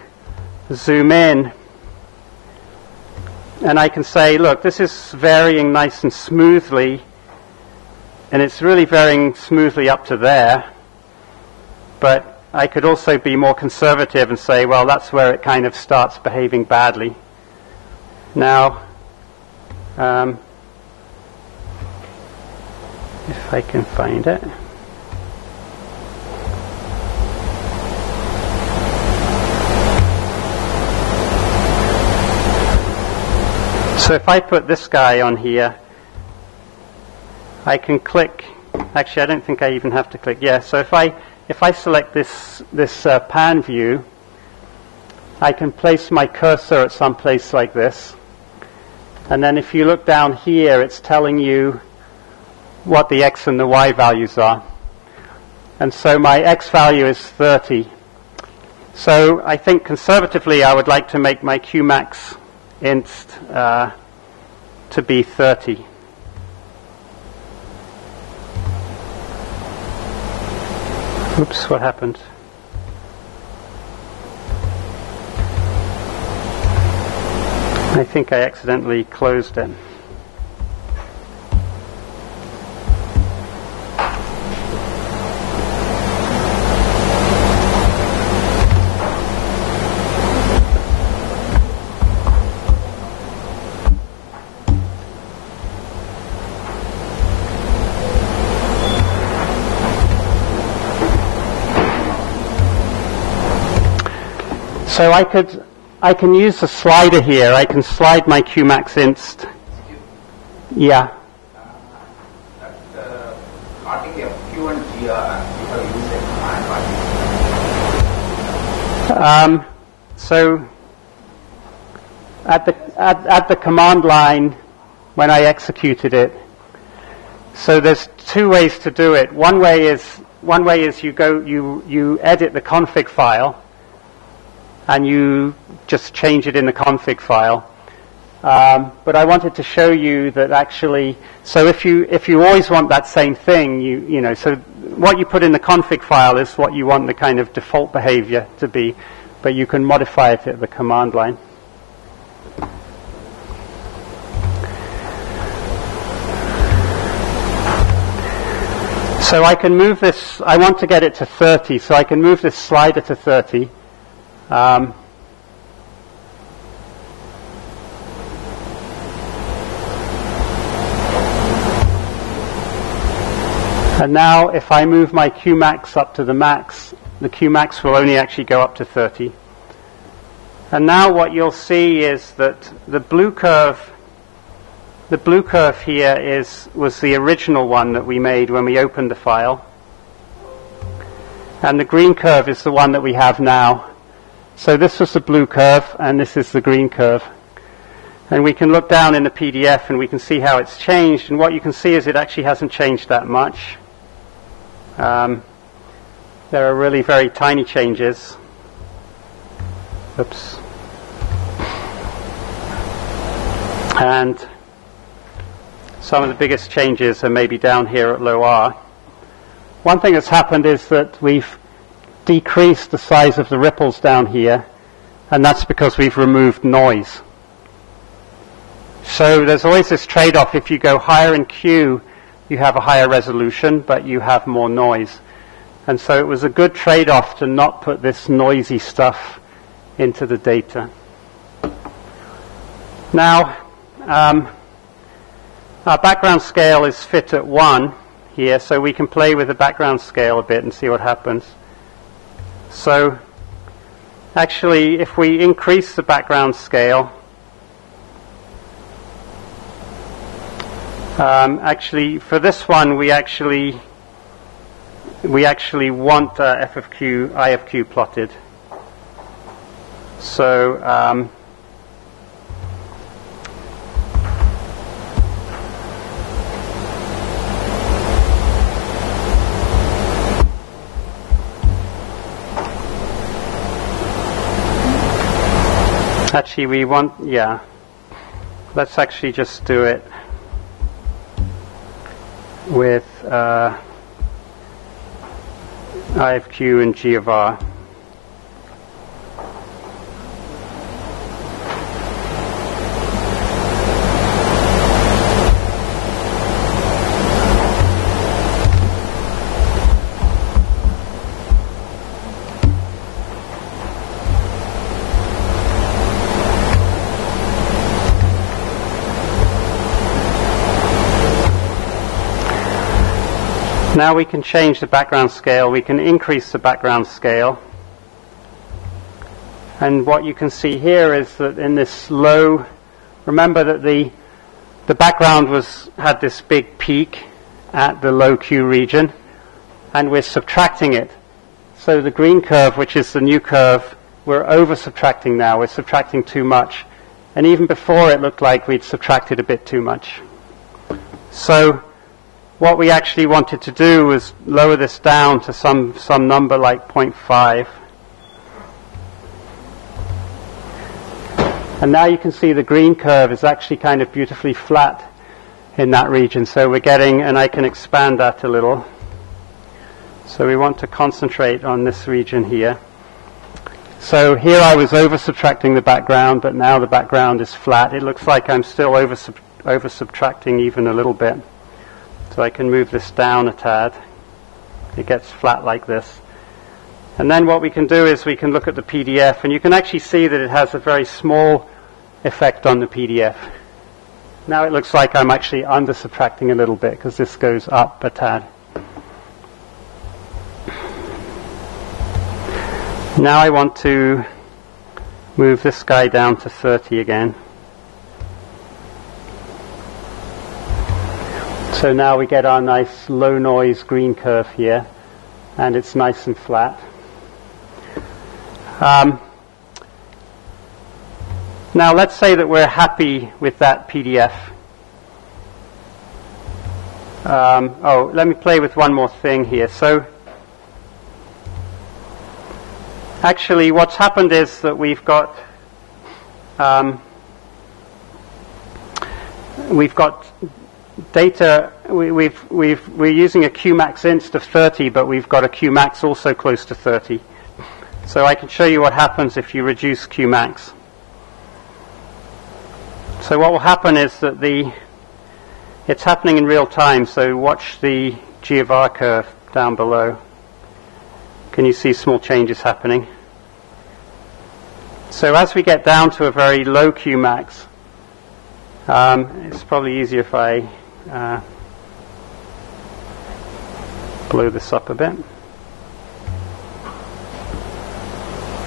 zoom in, and I can say, look, this is varying nice and smoothly, and it's really varying smoothly up to there. But I could also be more conservative and say, well, that's where it kind of starts behaving badly. Now, if I can find it. So if I put this guy on here, I can click. Actually, I don't think I even have to click. Yeah. So if I select this pan view, I can place my cursor at some place like this. And then if you look down here, it's telling you what the x and the y values are. And so my x value is 30. So I think conservatively I would like to make my Qmax inst to be 30. Oops, what happened? I think I accidentally closed it. So I can use the slider here. I can slide my Qmax inst. Yeah. That's starting FQ and GR. You have used a command. So at the command line, when I executed it, so there's two ways to do it. One way is you edit the config file, and you just change it in the config file. But I wanted to show you that actually, so if you always want that same thing, you know, so what you put in the config file is what you want the kind of default behavior to be, but you can modify it at the command line. So I can move this, I want to get it to 30, so I can move this slider to 30. And now if I move my Qmax up to the max, the Qmax will only actually go up to 30. And now what you'll see is that the blue curve here was the original one that we made when we opened the file. And the green curve is the one that we have now. So this was the blue curve, and this is the green curve. And we can look down in the PDF, and we can see how it's changed. And what you can see is it actually hasn't changed that much. There are really very tiny changes. Oops. And some of the biggest changes are maybe down here at low R. One thing that's happened is that we've decreased the size of the ripples down here, and that's because we've removed noise. So there's always this trade-off. If you go higher in Q, you have a higher resolution, but you have more noise. And so it was a good trade-off to not put this noisy stuff into the data. Now, our background scale is fit at 1 here, so we can play with the background scale a bit and see what happens. So actually, if we increase the background scale, Actually, for this one, we actually want f of q, I of q plotted. So actually we want, yeah, let's actually just do it with I of q and g of r. Now we can change the background scale, we can increase the background scale. And what you can see here is that in this low, remember that the background had this big peak at the low Q region, and we're subtracting it. So the green curve, which is the new curve, we're over subtracting now, we're subtracting too much. And even before it looked like we'd subtracted a bit too much. So what we actually wanted to do was lower this down to some number like 0.5. And now you can see the green curve is actually kind of beautifully flat in that region. So we're getting, and I can expand that a little. So we want to concentrate on this region here. So here I was over subtracting the background, but now the background is flat. It looks like I'm still over subtracting even a little bit. So I can move this down a tad. It gets flat like this. And then what we can do is we can look at the PDF, and you can actually see that it has a very small effect on the PDF. Now it looks like I'm actually under subtracting a little bit because this goes up a tad. Now I want to move this guy down to 30 again. So now we get our nice low noise green curve here, and it's nice and flat. Now let's say that we're happy with that PDF. Let me play with one more thing here. So actually what's happened is that we've got data, we're using a Qmax inst of 30, but we've got a Qmax also close to 30. So I can show you what happens if you reduce Qmax. So what will happen is that it's happening in real time, so watch the G of R curve down below. Can you see small changes happening? So as we get down to a very low Qmax, it's probably easier if I blow this up a bit.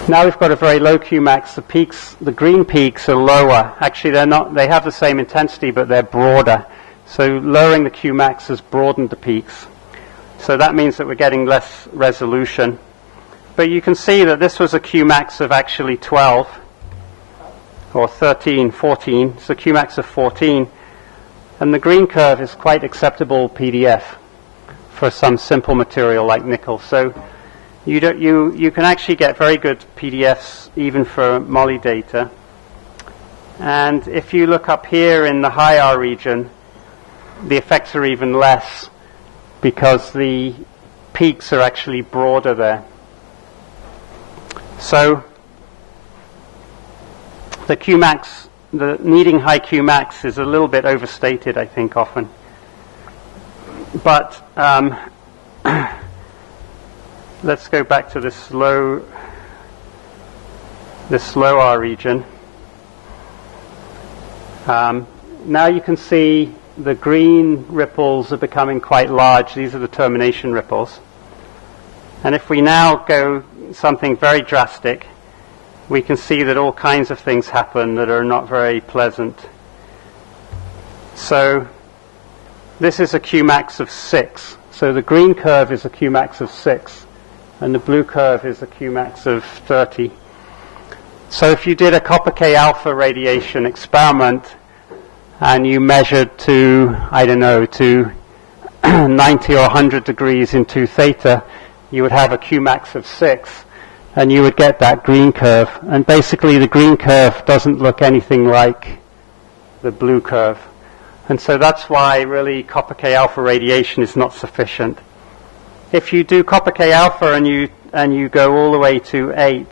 Now we've got a very low Qmax. The peaks, the green peaks are lower. Actually, they're not. They have the same intensity, but they're broader. So lowering the Qmax has broadened the peaks. So that means that we're getting less resolution. But you can see that this was a Qmax of actually 12, or 13, 14. It's a Qmax of 14. And the green curve is quite acceptable PDF for some simple material like nickel. So you can actually get very good PDFs even for Molly data. And if you look up here in the high R region, the effects are even less because the peaks are actually broader there. So the Qmax, the needing high Qmax is a little bit overstated, I think, often. But let's go back to this low R region. Now you can see the green ripples are becoming quite large. These are the termination ripples. And if we now go something very drastic, we can see that all kinds of things happen that are not very pleasant. So this is a Qmax of 6. So the green curve is a Qmax of 6, and the blue curve is a Qmax of 30. So if you did a copper K alpha radiation experiment, and you measured to, I don't know, to 90 or 100 degrees in 2 theta, you would have a Qmax of 6, and you would get that green curve. And basically the green curve doesn't look anything like the blue curve. And so that's why really copper K alpha radiation is not sufficient. If you do copper K alpha and you go all the way to 8,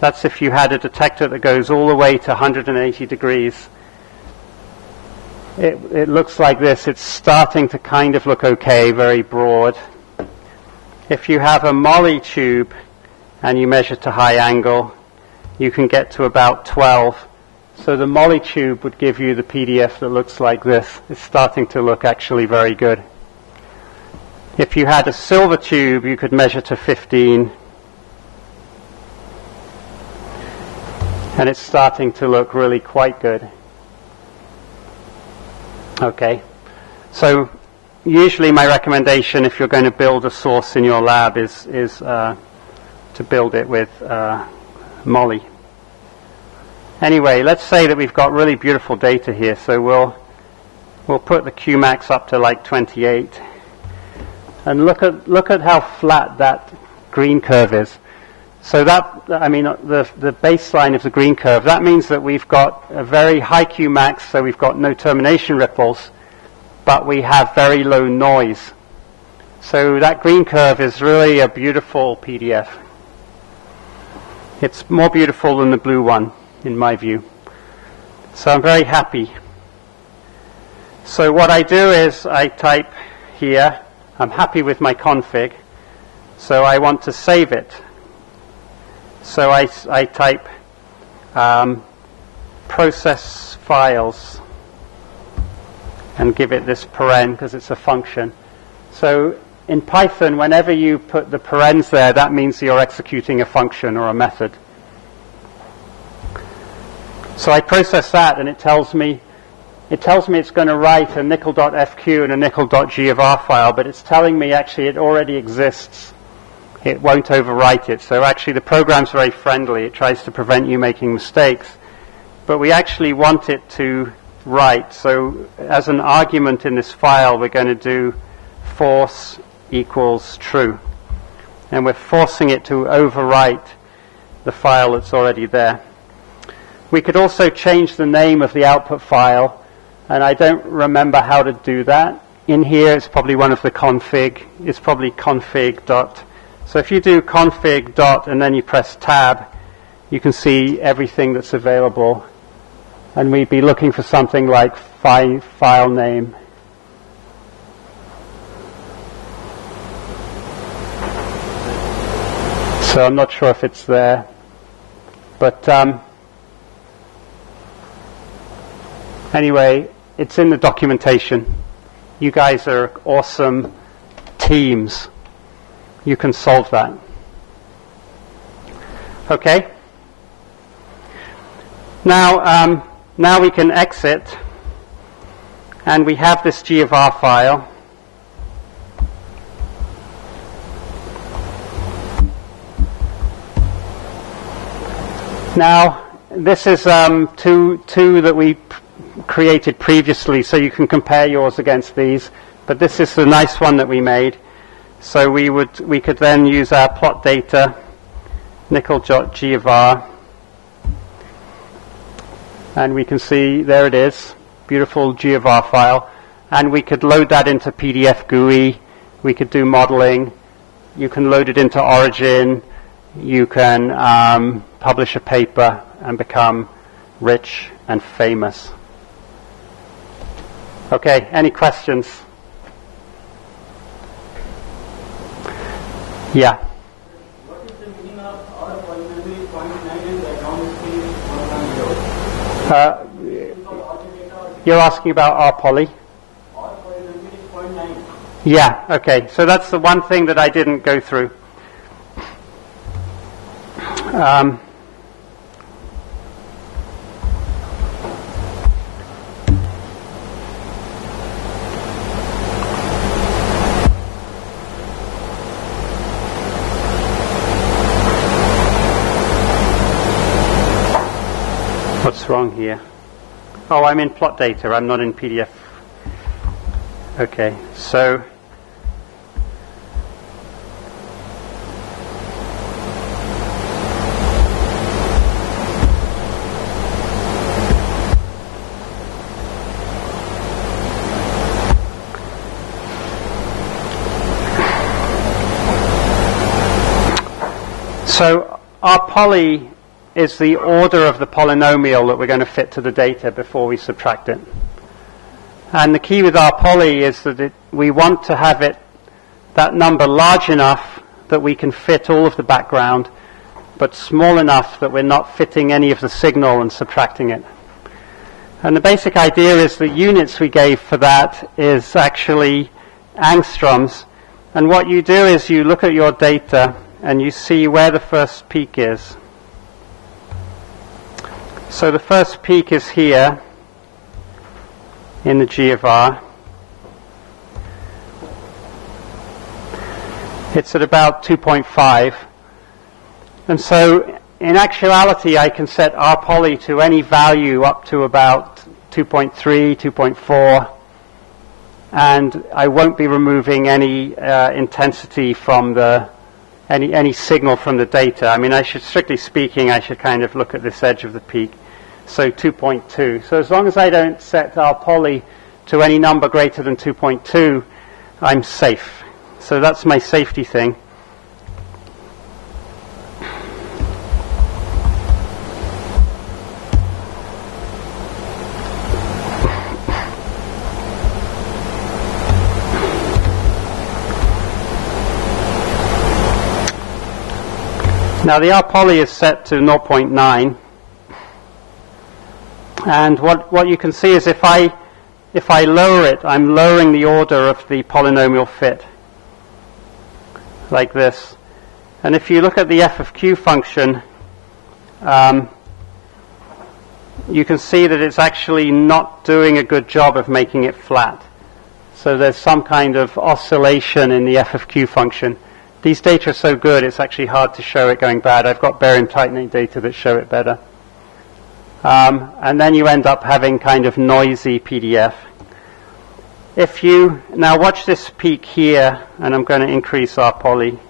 that's if you had a detector that goes all the way to 180 degrees. It looks like this. It's starting to kind of look okay, very broad. If you have a Molly tube and you measure to high angle, you can get to about 12. So the Molly tube would give you the PDF that looks like this. It's starting to look actually very good. If you had a silver tube, you could measure to 15. And it's starting to look really quite good. Okay, so usually my recommendation if you're going to build a source in your lab is to build it with Molly. Anyway, let's say that we've got really beautiful data here, so we'll put the Qmax up to like 28, and look at how flat that green curve is. So that, I mean, the baseline of the green curve, that means that we've got a very high Qmax, so we've got no termination ripples, but we have very low noise. So that green curve is really a beautiful PDF. It's more beautiful than the blue one, in my view. So I'm very happy. So what I do is I type here, I'm happy with my config, so I want to save it. So I type process files and give it this paren because it's a function. So in Python, whenever you put the parens there, that means you're executing a function or a method. So I process that, and it tells me it's going to write a nickel.fq and a nickel.g of R file, but it's telling me actually it already exists. It won't overwrite it. So actually the program's very friendly. It tries to prevent you making mistakes. But we actually want it to write. So as an argument in this file, we're going to do force equals true. And we're forcing it to overwrite the file that's already there. We could also change the name of the output file, and I don't remember how to do that. In here, it's probably one of the config. It's probably config dot. So if you do config dot and then you press tab, you can see everything that's available. And we'd be looking for something like file name. So I'm not sure if it's there. But anyway, it's in the documentation. You guys are awesome teams. You can solve that. Okay? Now we can exit, and we have this G of R file. Now, this is two that we created previously, so you can compare yours against these. But this is the nice one that we made. So we could then use our plot data, nickel.g of R, and we can see there it is, beautiful G of R file, and we could load that into PDF GUI. We could do modeling. You can load it into Origin. You can publish a paper and become rich and famous. Okay, any questions? Yeah. What is the meaning of our polynomial is 0.9 and background is 1.0? You're asking about R poly? Our polynomial is 0.9. Yeah, okay. So that's the one thing that I didn't go through. What's wrong here? Oh, I'm in plot data. I'm not in PDF. Okay, so our poly is the order of the polynomial that we're going to fit to the data before we subtract it. And the key with our poly is that we want to have that number large enough that we can fit all of the background, but small enough that we're not fitting any of the signal and subtracting it. And the basic idea is the units we gave for that is actually angstroms. And what you do is you look at your data and you see where the first peak is. So the first peak is here in the G of R. It's at about 2.5. And so in actuality I can set R poly to any value up to about 2.3, 2.4, and I won't be removing any intensity from any signal from the data. I mean, strictly speaking, I should kind of look at this edge of the peak. So 2.2. So as long as I don't set our poly to any number greater than 2.2, I'm safe. So that's my safety thing. Now the R poly is set to 0.9. And what you can see is if I lower it, I'm lowering the order of the polynomial fit, like this. And if you look at the f of q function, you can see that it's actually not doing a good job of making it flat. So there's some kind of oscillation in the f of q function. These data are so good, it's actually hard to show it going bad. I've got barium titanate data that show it better. And then you end up having kind of noisy PDF. If you now watch this peak here, and I'm going to increase our poly.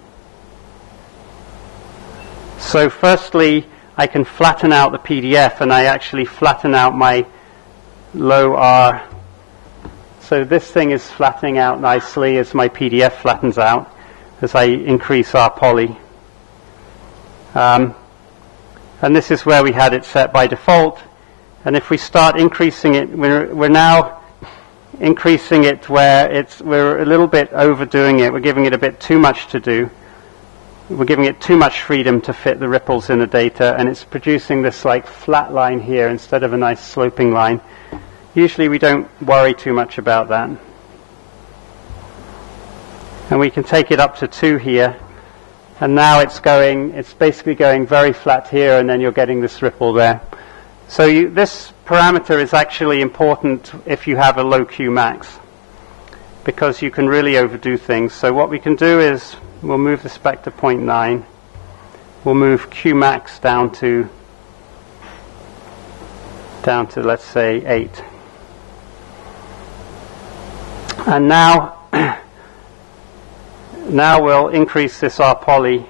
So firstly, I can flatten out the PDF, and I actually flatten out my low R. So this thing is flattening out nicely as my PDF flattens out, as I increase our poly. And this is where we had it set by default. And if we start increasing it, we're now increasing it where we're a little bit overdoing it. We're giving it a bit too much to do. We're giving it too much freedom to fit the ripples in the data, and it's producing this like flat line here instead of a nice sloping line. Usually we don't worry too much about that. And we can take it up to 2 here. And now it's basically going very flat here, and then you're getting this ripple there. So this parameter is actually important if you have a low Q max, because you can really overdo things. So what we can do is we'll move this back to 0.9. We'll move Q max down to let's say 8. And now we'll increase this R poly.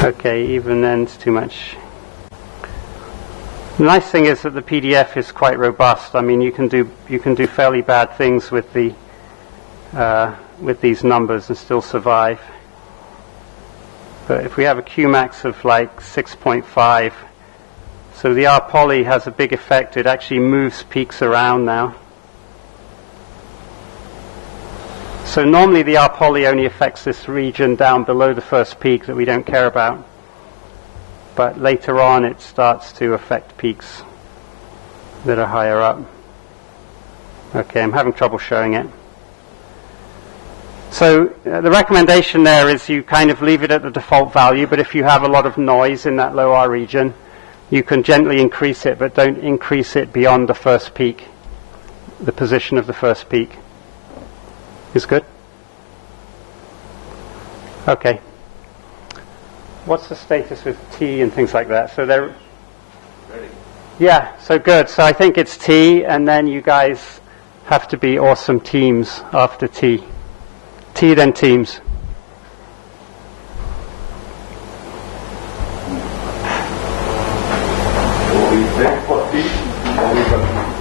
Okay, even then it's too much. The nice thing is that the PDF is quite robust. I mean, you can do fairly bad things with these numbers and still survive. But if we have a Q max of like 6.5, so the R poly has a big effect. It actually moves peaks around now. So normally the R poly only affects this region down below the first peak that we don't care about. But later on it starts to affect peaks that are higher up. Okay, I'm having trouble showing it. So the recommendation there is you kind of leave it at the default value, but if you have a lot of noise in that low R region, you can gently increase it, but don't increase it beyond the first peak, the position of the first peak. Is good? Okay. What's the status with tea and things like that? So they're Ready. yeah. So good. So I think it's tea, and then you guys have to be awesome teams after tea. Tea then teams. So we break for tea, or we continue.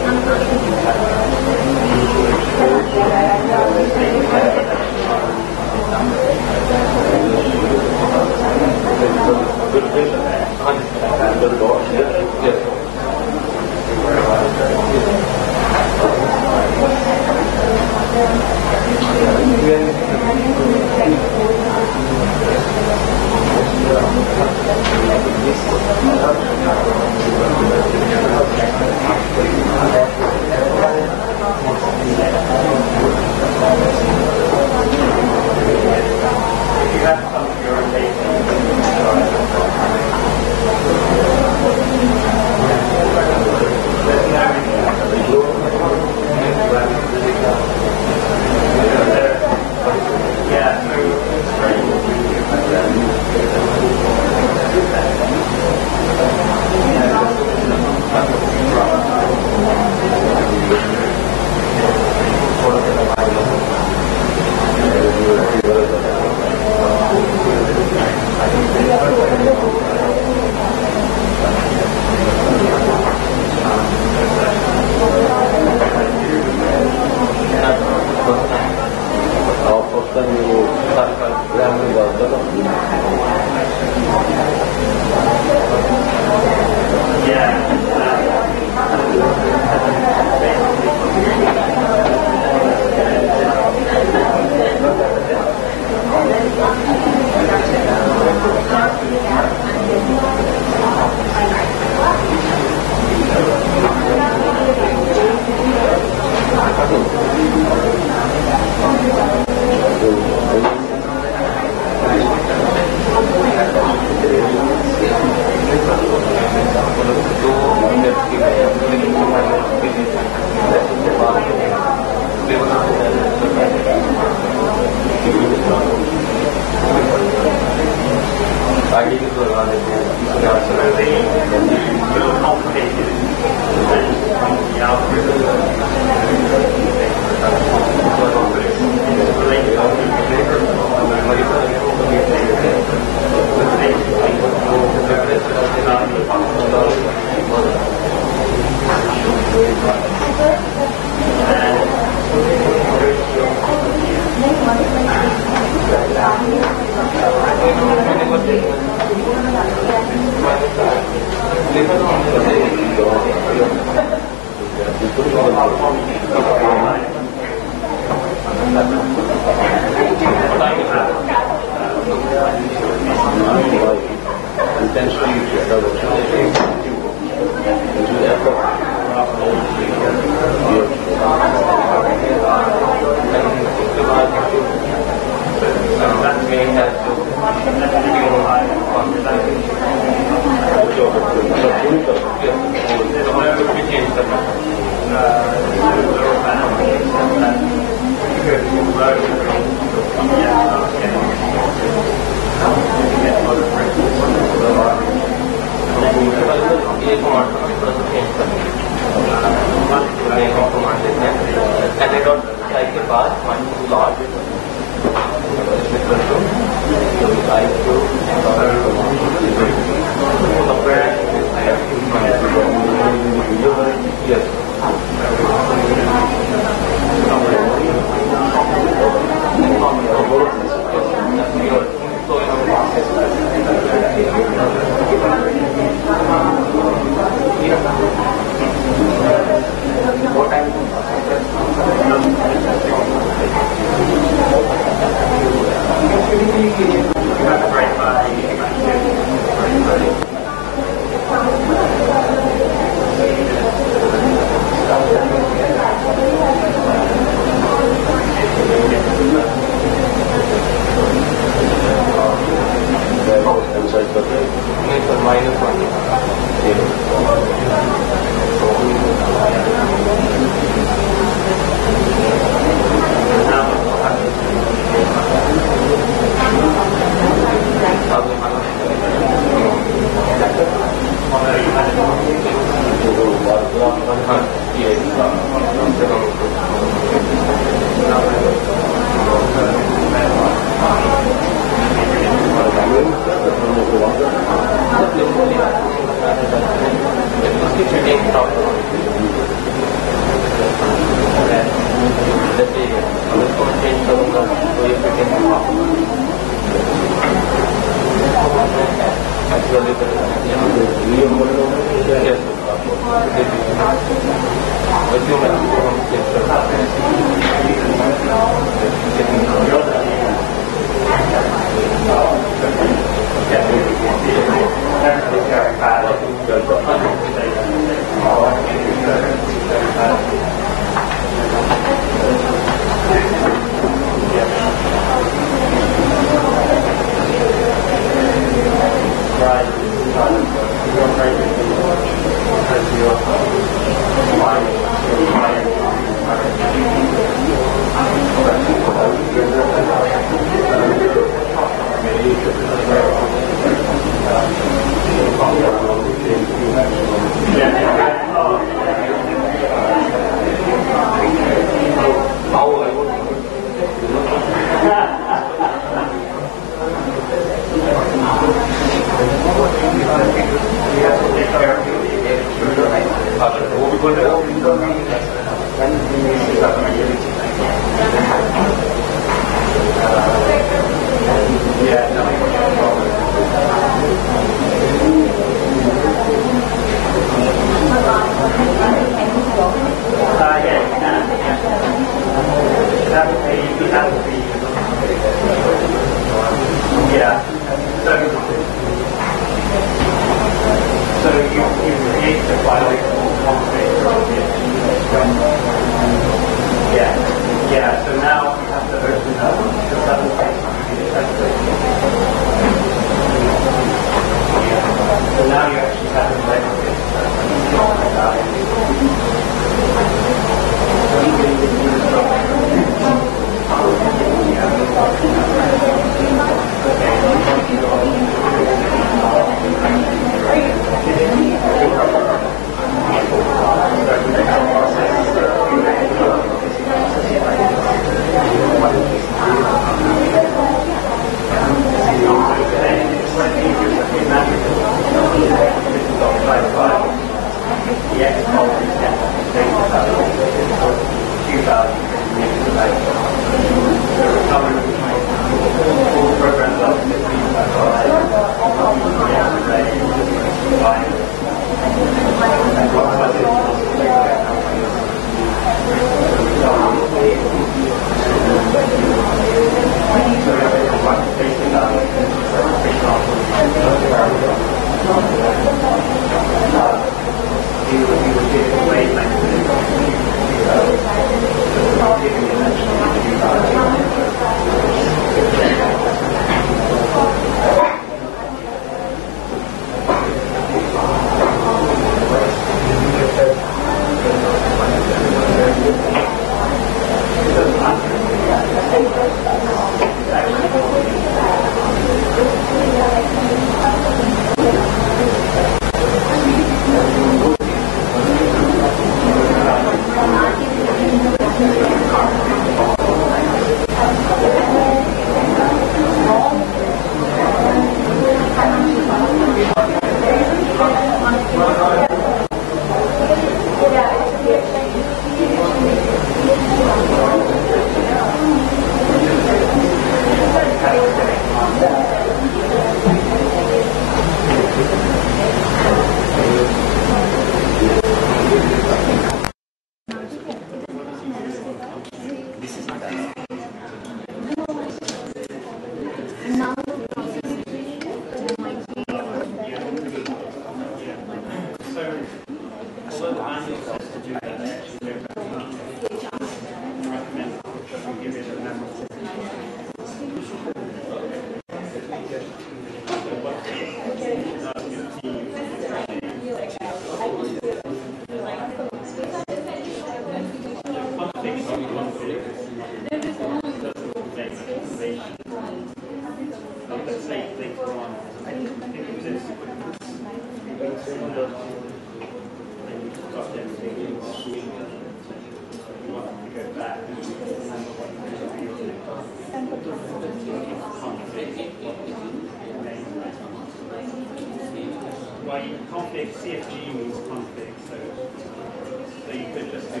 Well, you config, CFG means config, so you could just do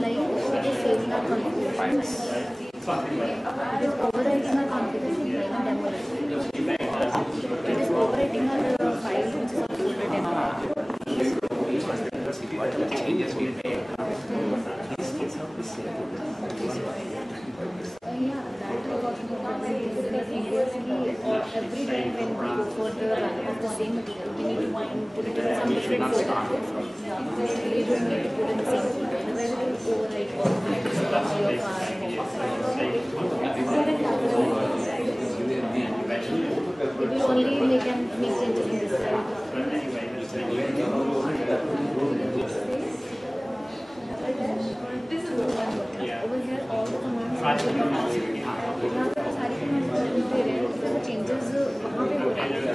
like it is saving our configuration. something like that. Yeah, that was also because every time when we go for the run of the same material, we need to put it in some different folder. We don't need to put in the same folder. Otherwise, it will overwrite all the files of your car and it will only make changes in this file. This is the one button. Over here, all the commands are going to pass. यहाँ पर सारी commands दे रहे हैं, तो वो changes वहाँ पे हो रहे हैं.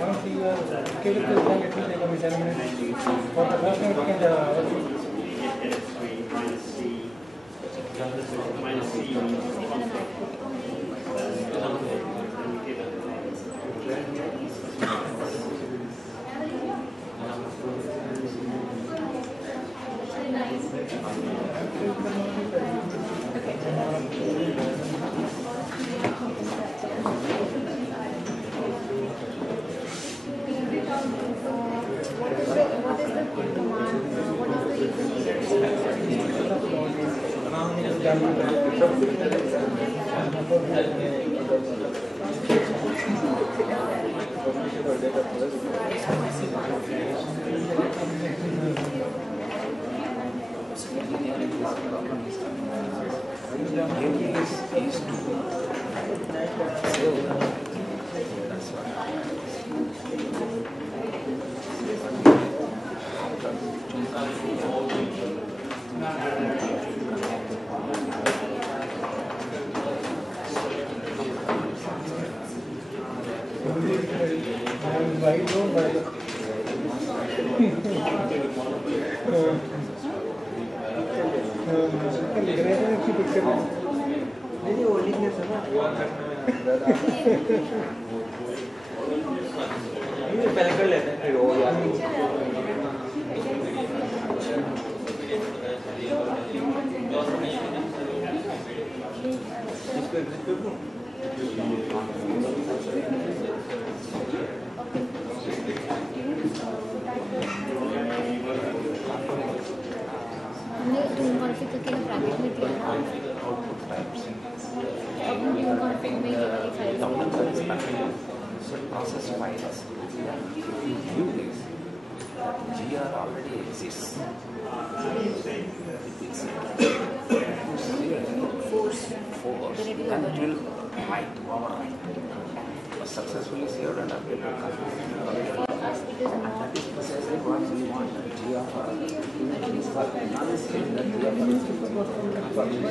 Once you are okay with this, then it will take only 10 minutes. For the first time, we can पहले कर लेते हैं फिर वो याद इसको एग्जिट कर दूं हमने टूल कॉन्फ़िग करके ना ब्रैकेट में दिया था. अब हम टूल कॉन्फ़िग में ये वाली file process files view this GR already exists force and it will write overwrite successfully saved and updated for us it is and not. that is precisely what we want GR that is Maybe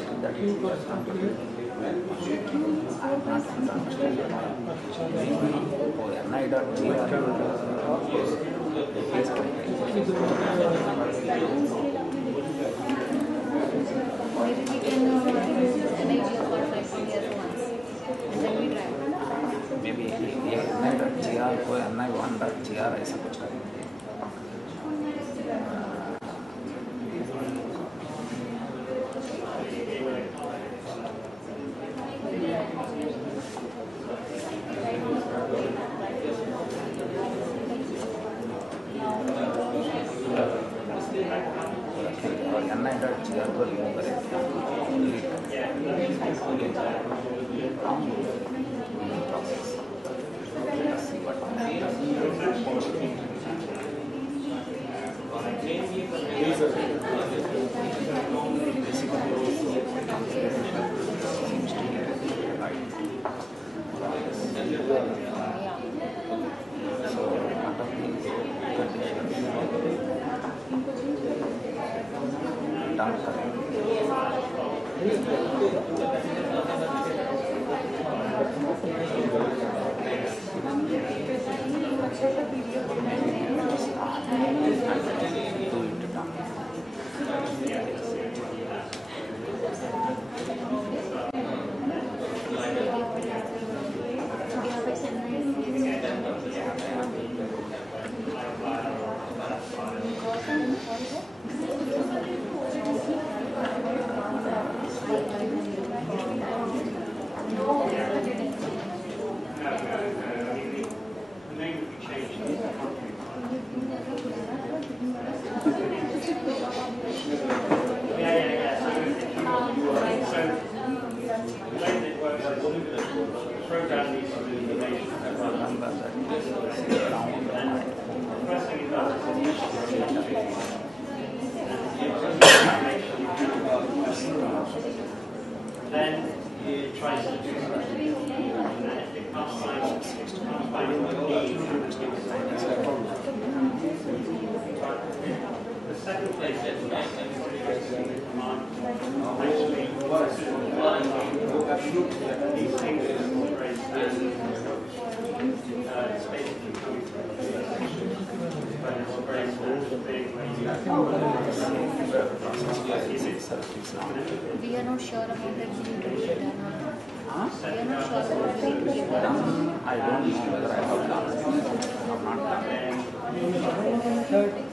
we can use an idea for 5 years once and then we try. maybe ni.gr को ni1.gr ऐसा कुछ करेंगे We are not sure about that we need to do it or not. We are not sure about that we need to do it or not. I don't know whether I have done it. I have not done it.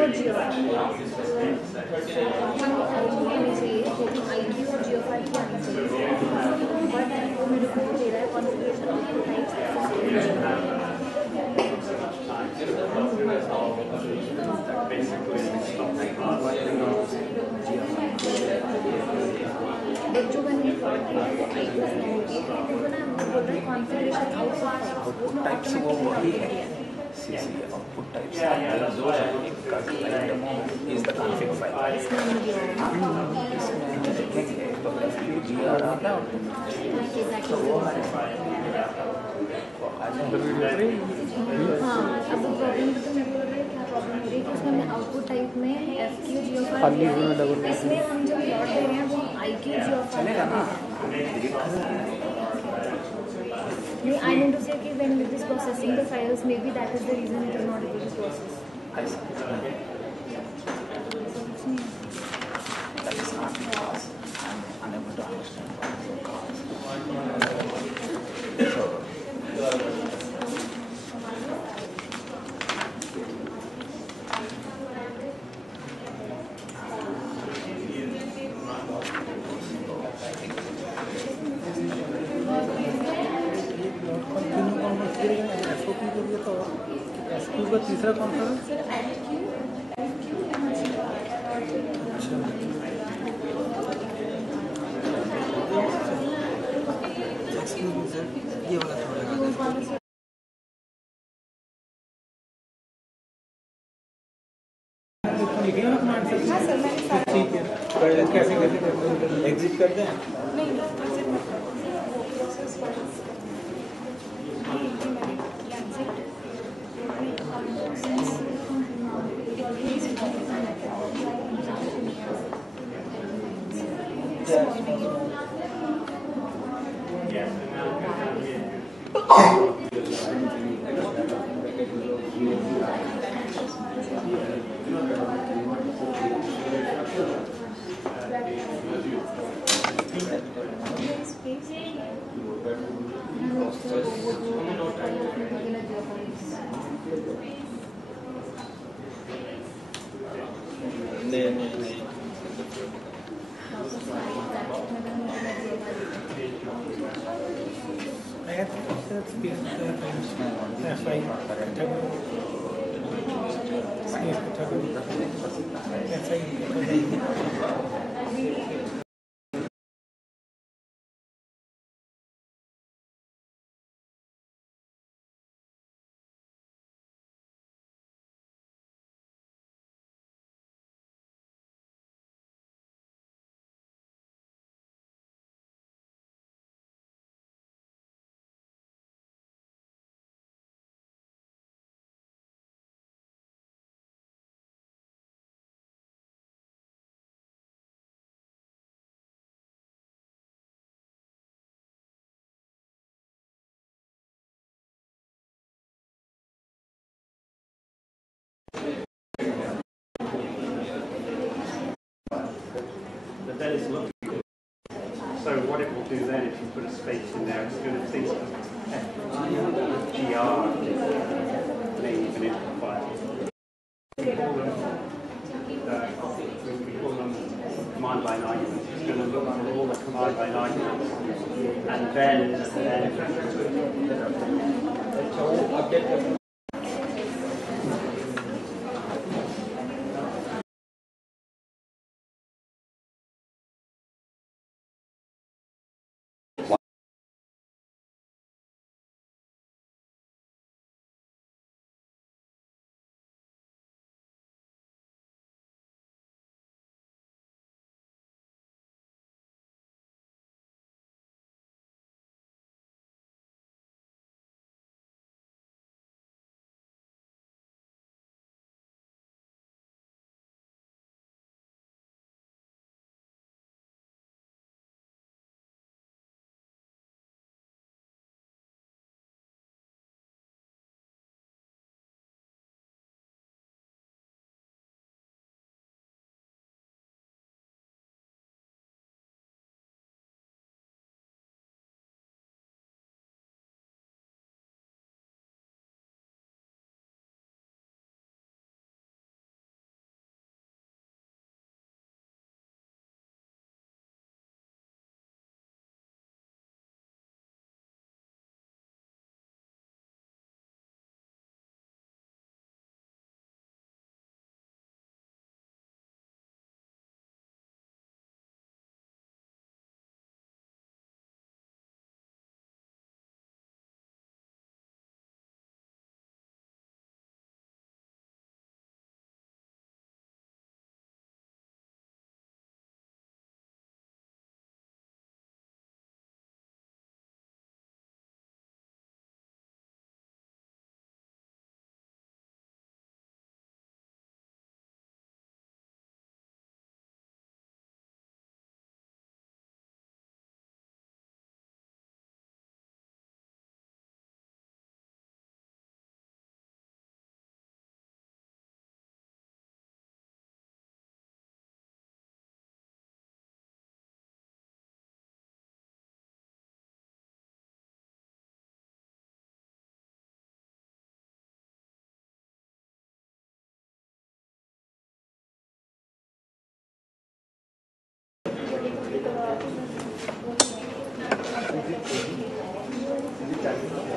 और GFI आनी चाहिए, लेकिन IQ और GFI की आनी चाहिए, but वो मेरे को दे रहा है कॉन्फ़िगरेशन ऑफ टाइप्स बट जो मैंने प्लॉट किया है वो I प्लस में होगी, मेरे को ना बोल रहा है कॉन्फ़िगरेशन आउटपुट टाइप से वो वही है CC आउटपुट टाइप से इज द कॉन्फिग फाइल इसमें देखेंगे तो FQGR आता है हाँ, अब वो प्रॉब्लम तो मेरे को लग रहा है क्या प्रॉब्लम हो रही है कि उसमें हमने आउटपुट टाइप में FQGR इसमें हम जो प्लॉट दे रहे हैं वो IQGR चलेगा ना I mean to say कि when it is processing the files, maybe that is the reason it is not able to process. That is not because I'm unable to understand what is the cause. SOP के लिए तो SQ का तीसरा कौन सा है? ये वाला थोड़ा लिखे हो ना कमांड से? हाँ सर, मैंने ठीक है। कैसे एग्जिट कर दें? नहीं एग्जिट मत करो, वो process That is looking good. So what it will do then, if you put a space in there, it's going to think of GR name an input file. We call them command line arguments. It's going to look for all the command line arguments, and then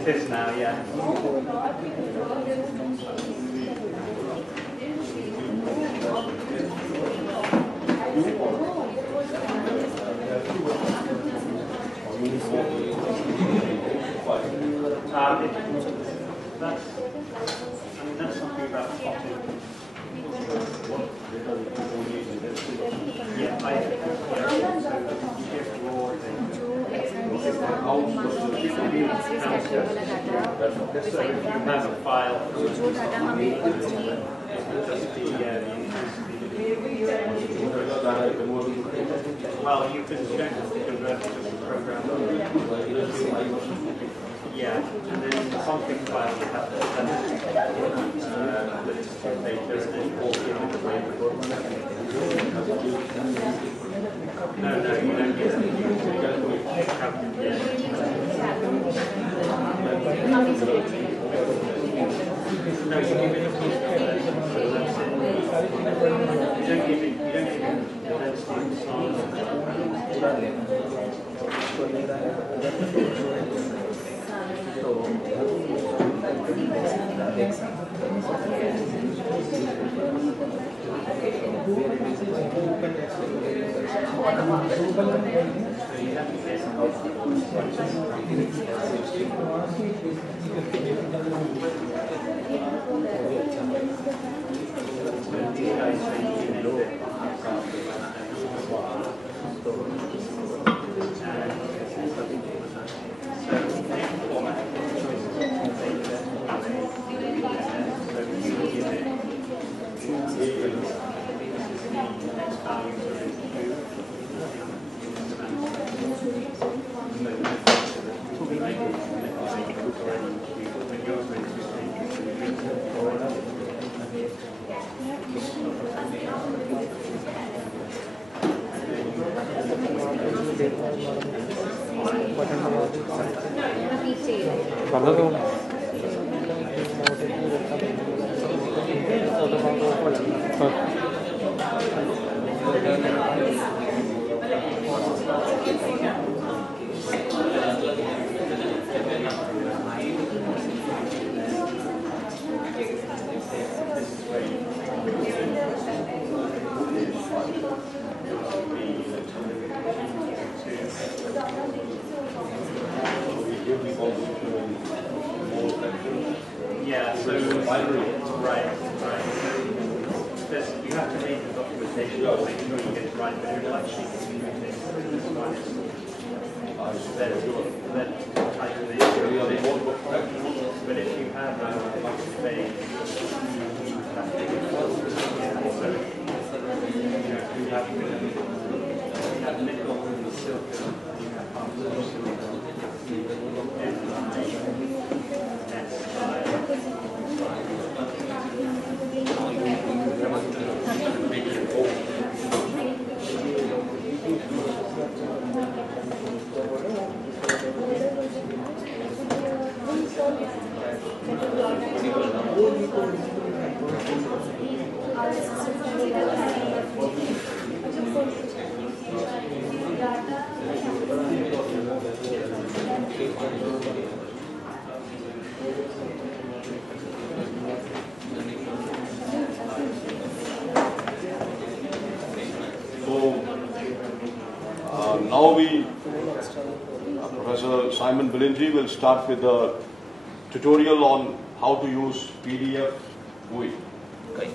is now, yeah. That's something about plotting. Yeah, so you get raw data. So if you have a file, well, you don't have to convert it to the program. Yeah, and then the config file you have to send data and then import it into the No, you don't get it. No, you give it a piece of You don't give it Yeah, so right. You have to read the documentation to make sure you get it right, but you're actually then type in the but if you have a page, you have to you have nickel and silicon, you have half the Now Professor Simon Billinji will start with a tutorial on how to use PDF GUI. Okay.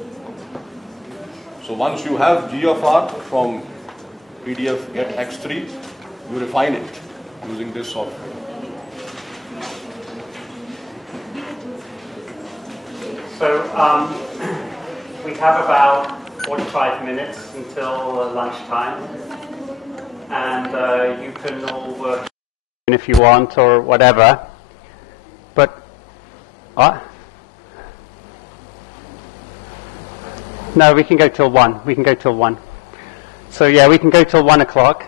So once you have GFR from PDF get X3, you refine it using this software. So we have about 45 minutes until lunchtime, and you can all work if you want or whatever. But no, we can go till 1. We can go till 1. So yeah, we can go till 1 o'clock.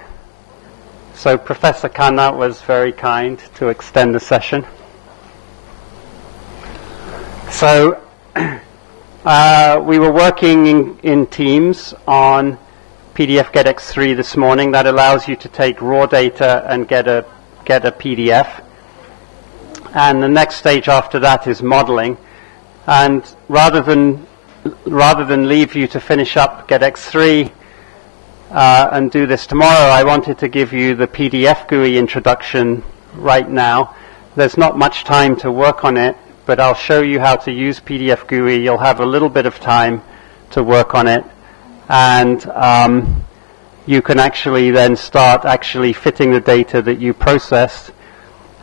So Professor Khanna was very kind to extend the session. So we were working in Teams on PDF Get X3 this morning. That allows you to take raw data and get a PDF. And the next stage after that is modeling. And rather than leave you to finish up GetX3 and do this tomorrow, I wanted to give you the PDF GUI introduction right now. There's not much time to work on it, but I'll show you how to use PDF GUI. You'll have a little bit of time to work on it, and you can actually then start actually fitting the data that you processed.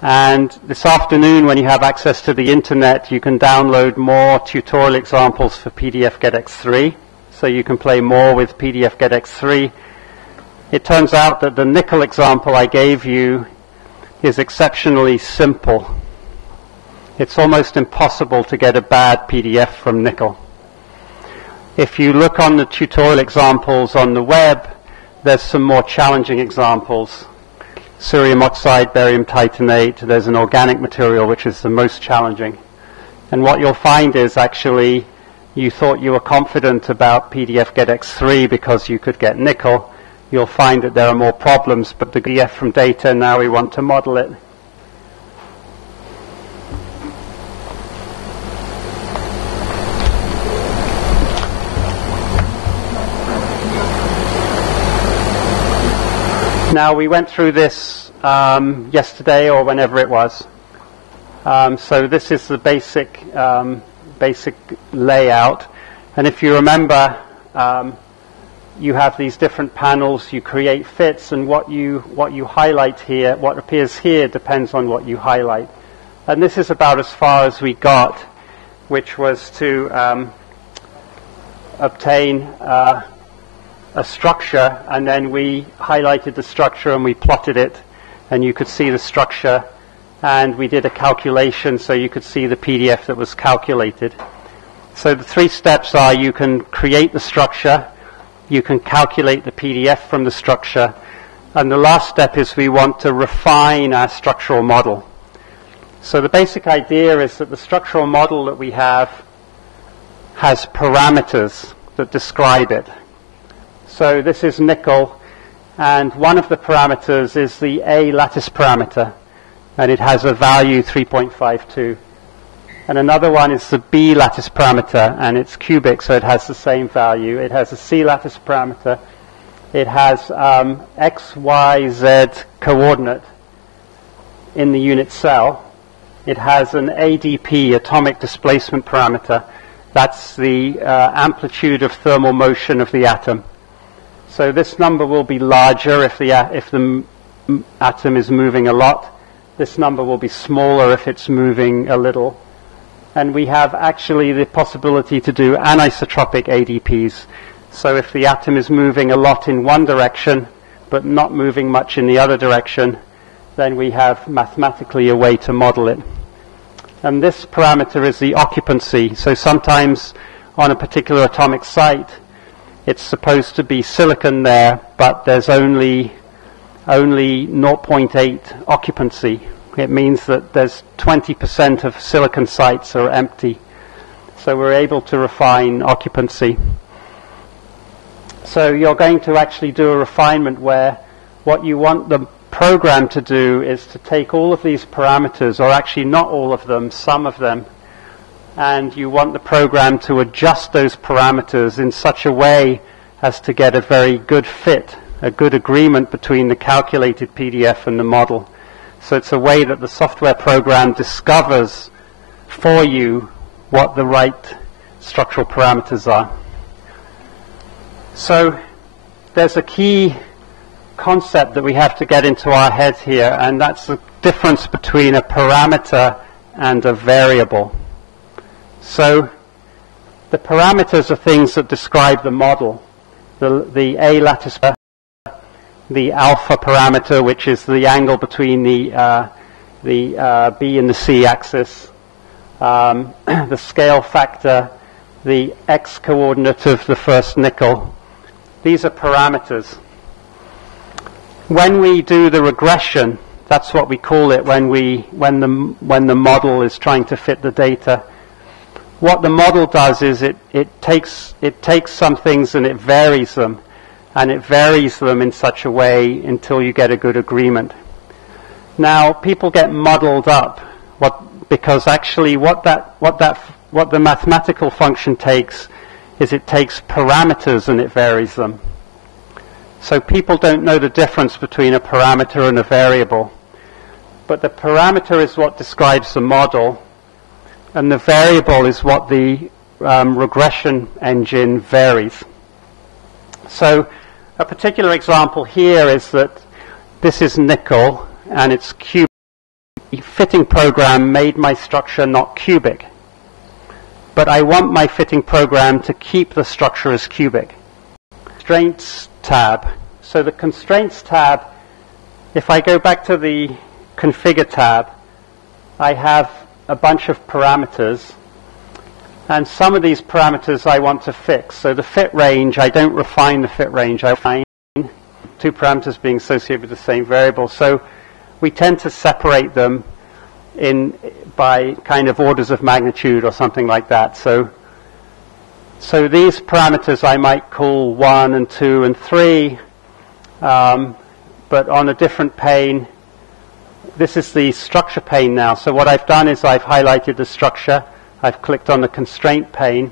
And this afternoon, when you have access to the internet, you can download more tutorial examples for PDF GetX3, so you can play more with PDF GetX3. It turns out that the nickel example I gave you is exceptionally simple. It's almost impossible to get a bad PDF from nickel. If you look on the tutorial examples on the web, there's some more challenging examples. Cerium oxide, barium titanate, there's an organic material which is the most challenging. And what you'll find is actually you thought you were confident about PDF GetX3 because you could get nickel. You'll find that there are more problems, but the PDF from data, now we want to model it. Now, we went through this yesterday or whenever it was. So this is the basic layout. And if you remember, you have these different panels, you create fits, and what you highlight here, what appears here, depends on what you highlight. And this is about as far as we got, which was to obtain a structure, and then we highlighted the structure and we plotted it, and you could see the structure, and we did a calculation so you could see the PDF that was calculated. So the three steps are: you can create the structure, you can calculate the PDF from the structure, and the last step is we want to refine our structural model. So the basic idea is that the structural model that we have has parameters that describe it. So this is nickel, and one of the parameters is the A lattice parameter, and it has a value 3.52. And another one is the B lattice parameter, and it's cubic, so it has the same value. It has a C lattice parameter. It has X, Y, Z coordinate in the unit cell. It has an ADP, atomic displacement parameter. That's the amplitude of thermal motion of the atom. So this number will be larger if the atom is moving a lot. This number will be smaller if it's moving a little. And we have actually the possibility to do anisotropic ADPs. So if the atom is moving a lot in one direction, but not moving much in the other direction, then we have mathematically a way to model it. And this parameter is the occupancy. So sometimes on a particular atomic site, it's supposed to be silicon there, but there's only 0.8 occupancy. It means that there's 20% of silicon sites are empty. So we're able to refine occupancy. So you're going to actually do a refinement where what you want the program to do is to take all of these parameters, or actually not all of them, some of them, and you want the program to adjust those parameters in such a way as to get a very good fit, a good agreement between the calculated PDF and the model. So it's a way that the software program discovers for you what the right structural parameters are. So there's a key concept that we have to get into our head here, and that's the difference between a parameter and a variable. So the parameters are things that describe the model. The A lattice, the alpha parameter, which is the angle between the B and the C axis, the scale factor, the X coordinate of the first nickel. These are parameters. When we do the regression, that's what we call it when the model is trying to fit the data. What the model does is it takes some things and it varies them, and it varies them in such a way until you get a good agreement. Now, people get muddled up. because actually what the mathematical function takes is it takes parameters and it varies them. So people don't know the difference between a parameter and a variable. But the parameter is what describes the model, and the variable is what the regression engine varies. So a particular example here is that this is nickel, and it's cubic. The fitting program made my structure not cubic. But I want my fitting program to keep the structure as cubic. Constraints tab. So the constraints tab, if I go back to the configure tab, I have a bunch of parameters, and some of these parameters I want to fix. So the fit range, I don't refine the fit range. I refine two parameters being associated with the same variable. So we tend to separate them by kind of orders of magnitude or something like that. So these parameters I might call 1 and 2 and 3, but on a different pane. This is the structure pane now. So what I've done is I've highlighted the structure. I've clicked on the constraint pane.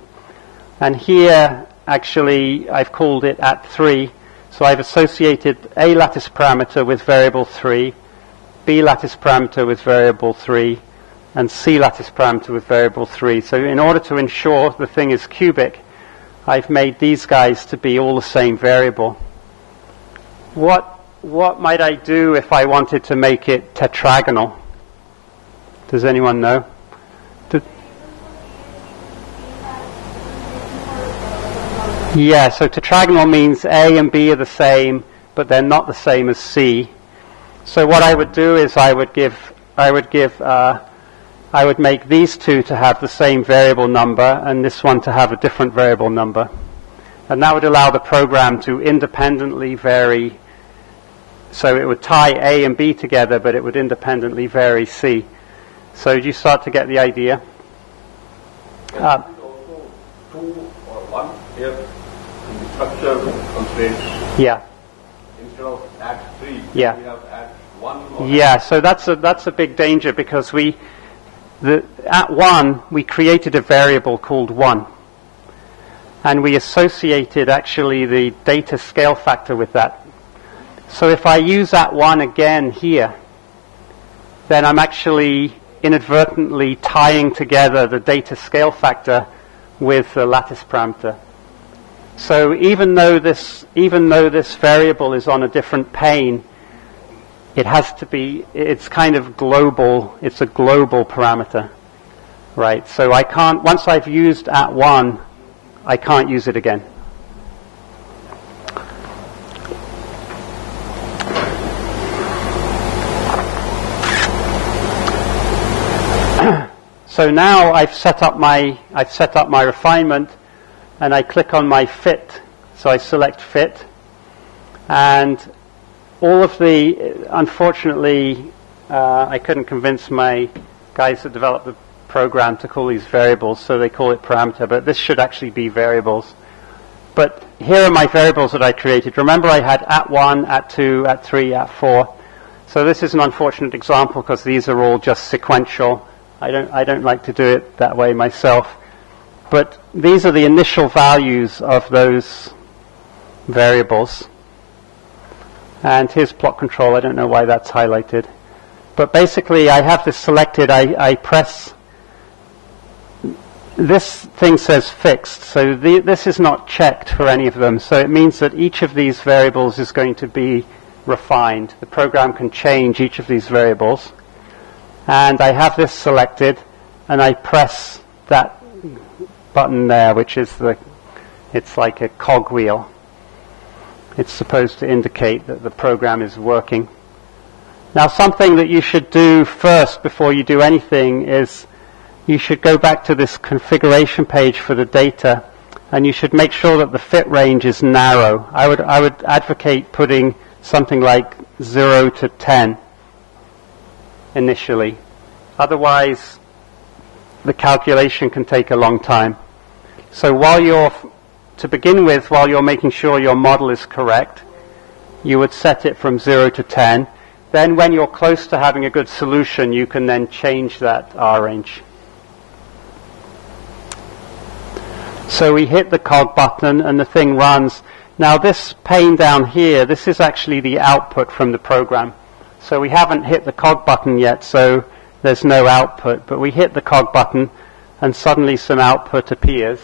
And here, actually, I've called it at 3. So I've associated a lattice parameter with variable 3, b lattice parameter with variable 3, and c lattice parameter with variable 3. So in order to ensure the thing is cubic, I've made these guys to be all the same variable. What might I do if I wanted to make it tetragonal? Does anyone know? Yeah, so tetragonal means A and B are the same, but they're not the same as C. So what I would do is I would make these two to have the same variable number and this one to have a different variable number. And that would allow the program to independently vary. So it would tie A and B together, but it would independently vary C. So you start to get the idea. Can it also 2 or 1 here in the structure constraints? Yeah. Instead of at 3, yeah. We have at 1 or yeah, so that's a big danger because at 1 we created a variable called 1. And we associated actually the data scale factor with that. So if I use at 1 again here, then I'm actually inadvertently tying together the data scale factor with the lattice parameter. So even though this variable is on a different pane, it's kind of global, it's a global parameter, right? So I can't, once I've used at 1, I can't use it again. So now I've set up my refinement, and I click on my fit. So I select fit, and all of unfortunately, I couldn't convince my guys that developed the program to call these variables, so they call it parameter, but this should actually be variables. But here are my variables that I created. Remember, I had at 1, at 2, at 3, at 4. So this is an unfortunate example because these are all just sequential. I don't like to do it that way myself. But these are the initial values of those variables. And here's plot control. I don't know why that's highlighted. But basically, I have this selected. I press. This thing says fixed. So this is not checked for any of them. So it means that each of these variables is going to be refined. The program can change each of these variables. And I have this selected, and I press that button there, which is it's like a cogwheel. It's supposed to indicate that the program is working. Now, something that you should do first before you do anything is you should go back to this configuration page for the data, and you should make sure that the fit range is narrow. I would advocate putting something like 0 to 10 initially. Otherwise, the calculation can take a long time. So while you're making sure your model is correct, you would set it from 0 to 10. Then when you're close to having a good solution, you can then change that R range. So we hit the cog button and the thing runs. Now this pane down here, this is actually the output from the program. So we haven't hit the cog button yet, so there's no output. But we hit the cog button and suddenly some output appears.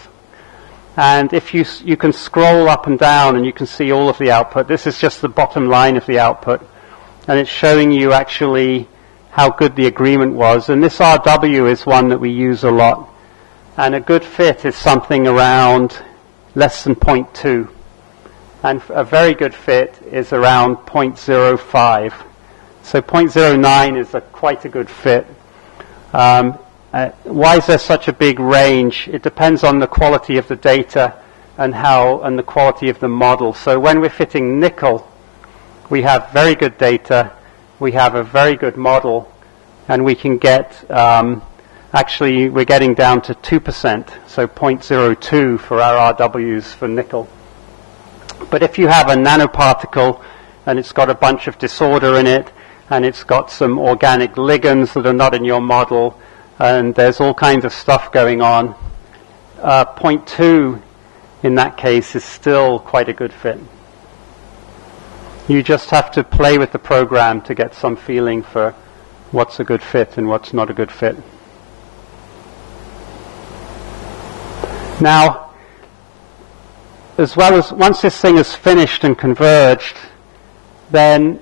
And if you can scroll up and down and you can see all of the output. This is just the bottom line of the output. And it's showing you actually how good the agreement was. And this RW is one that we use a lot. And a good fit is something around less than 0.2. And a very good fit is around 0.05. So 0.09 is quite a good fit. Why is there such a big range? It depends on the quality of the data and the quality of the model. So when we're fitting nickel, we have very good data, we have a very good model, and we can get, actually we're getting down to 2%, so 0.02 for our RWs for nickel. But if you have a nanoparticle and it's got a bunch of disorder in it, and it's got some organic ligands that are not in your model, and there's all kinds of stuff going on, 0.2 in that case is still quite a good fit. You just have to play with the program to get some feeling for what's a good fit and what's not a good fit. Now, as well as once this thing is finished and converged, then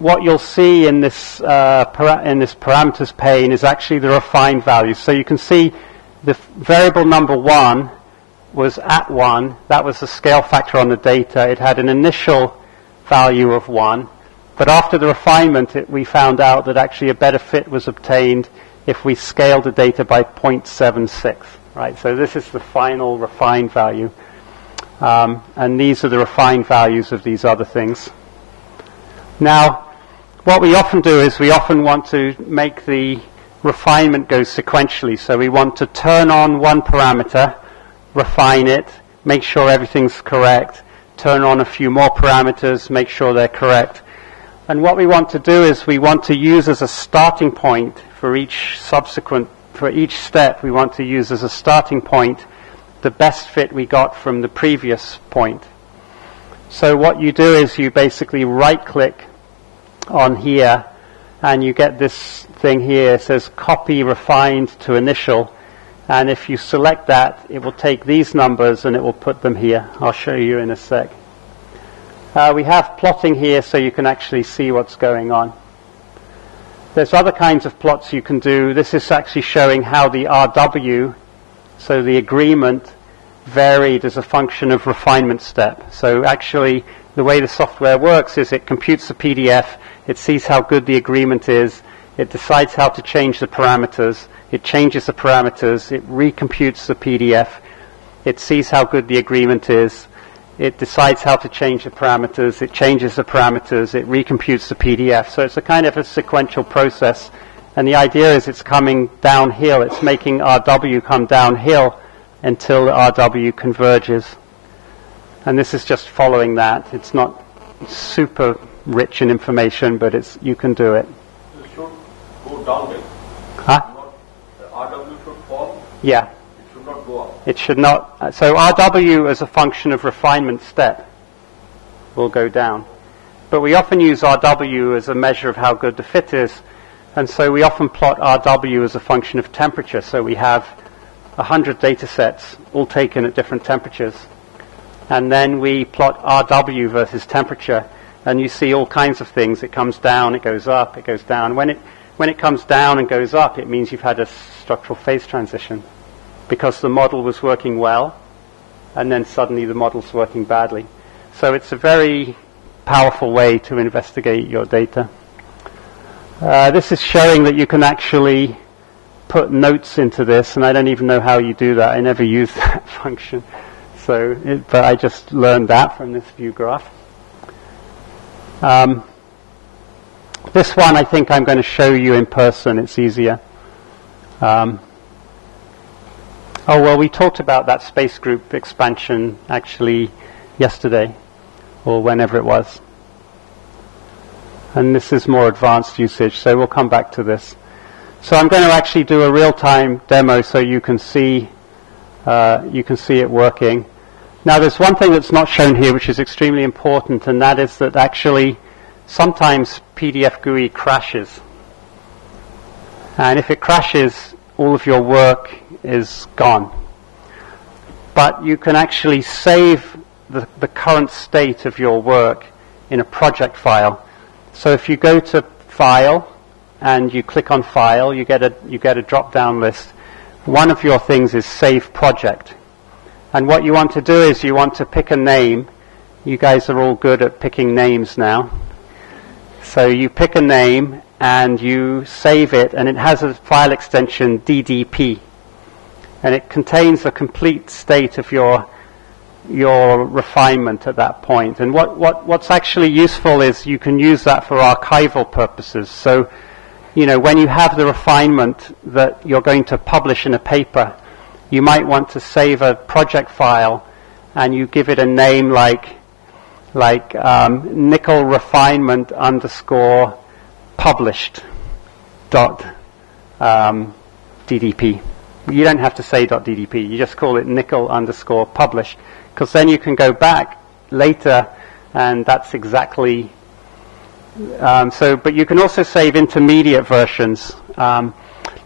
what you'll see in this parameters pane is actually the refined values. So you can see the variable number 1 was at 1. That was the scale factor on the data. It had an initial value of 1. But after the refinement, we found out that actually a better fit was obtained if we scaled the data by 0.76. Right? So this is the final refined value. And these are the refined values of these other things. Now, what we often do is we often want to make the refinement go sequentially. So we want to turn on one parameter, refine it, make sure everything's correct, turn on a few more parameters, make sure they're correct. And what we want to do is we want to use as a starting point for each step, we want to use as a starting point the best fit we got from the previous point. So what you do is you basically right-click on here, and you get this thing here. It says copy refined to initial, and if you select that, it will take these numbers and it will put them here. I'll show you in a sec. We have plotting here so you can actually see what's going on. There's other kinds of plots you can do. This is actually showing how the RW, so the agreement, varied as a function of refinement step. So actually the way the software works is it computes the PDF, it sees how good the agreement is, it decides how to change the parameters, it changes the parameters, it recomputes the PDF, it sees how good the agreement is, it decides how to change the parameters, it changes the parameters, it recomputes the PDF. So it's a kind of a sequential process. And the idea is it's coming downhill, it's making RW come downhill until RW converges. And this is just following that. It's not super rich in information, but you can do it. It should go downhill. Huh? The RW should fall. Yeah. It should not go up. It should not. So RW as a function of refinement step will go down. But we often use RW as a measure of how good the fit is. And so we often plot RW as a function of temperature. So we have 100 data sets all taken at different temperatures. And then we plot RW versus temperature. And you see all kinds of things. It comes down, it goes up, it goes down. When it comes down and goes up, it means you've had a structural phase transition because the model was working well, and then suddenly the model's working badly. So it's a very powerful way to investigate your data. This is showing that you can actually put notes into this, and I don't even know how you do that. I never used that function. But I just learned that from this view graph. This one I think I'm going to show you in person. It's easier. We talked about that space group expansion actually yesterday, or whenever it was. And this is more advanced usage, so we'll come back to this. So I'm going to actually do a real-time demo so you can see it working. Now there's one thing that's not shown here which is extremely important, and that is that actually sometimes PDF GUI crashes. And if it crashes, all of your work is gone. But you can actually save the current state of your work in a project file. So if you go to File and you click on File, you get a drop-down list. One of your things is Save Project. And what you want to do is you want to pick a name. You guys are all good at picking names now. So you pick a name and you save it, and it has a file extension DDP. And it contains a complete state of your refinement at that point. And what's actually useful is you can use that for archival purposes. So, you know, when you have the refinement that you're going to publish in a paper, you might want to save a project file and you give it a name like nickel refinement underscore published dot DDP. You don't have to say .ddp, you just call it nickel underscore published, because then you can go back later and that's exactly but you can also save intermediate versions.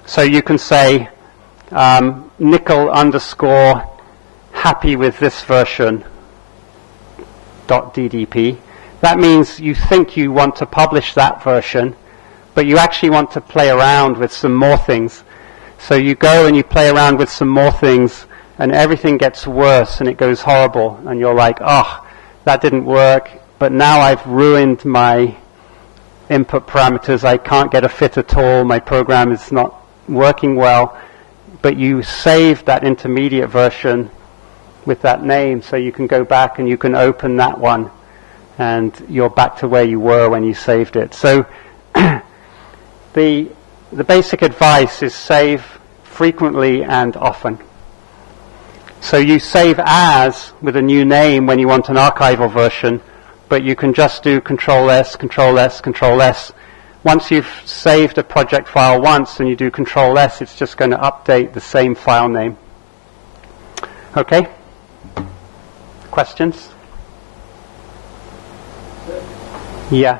So you can say nickel underscore happy with this version .ddp. That means you think you want to publish that version, but you actually want to play around with some more things. So you go and you play around with some more things, and everything gets worse and it goes horrible, and you're like, oh, that didn't work, but now I've ruined my input parameters, I can't get a fit at all, my program is not working well. But you save that intermediate version with that name, so you can go back and you can open that one and you're back to where you were when you saved it. So the basic advice is save frequently and often. So you save as with a new name when you want an archival version, but you can just do Control-S, Control-S, Control-S. Once you've saved a project file once and you do Control-S, it's just going to update the same file name. Okay? Questions? Yeah.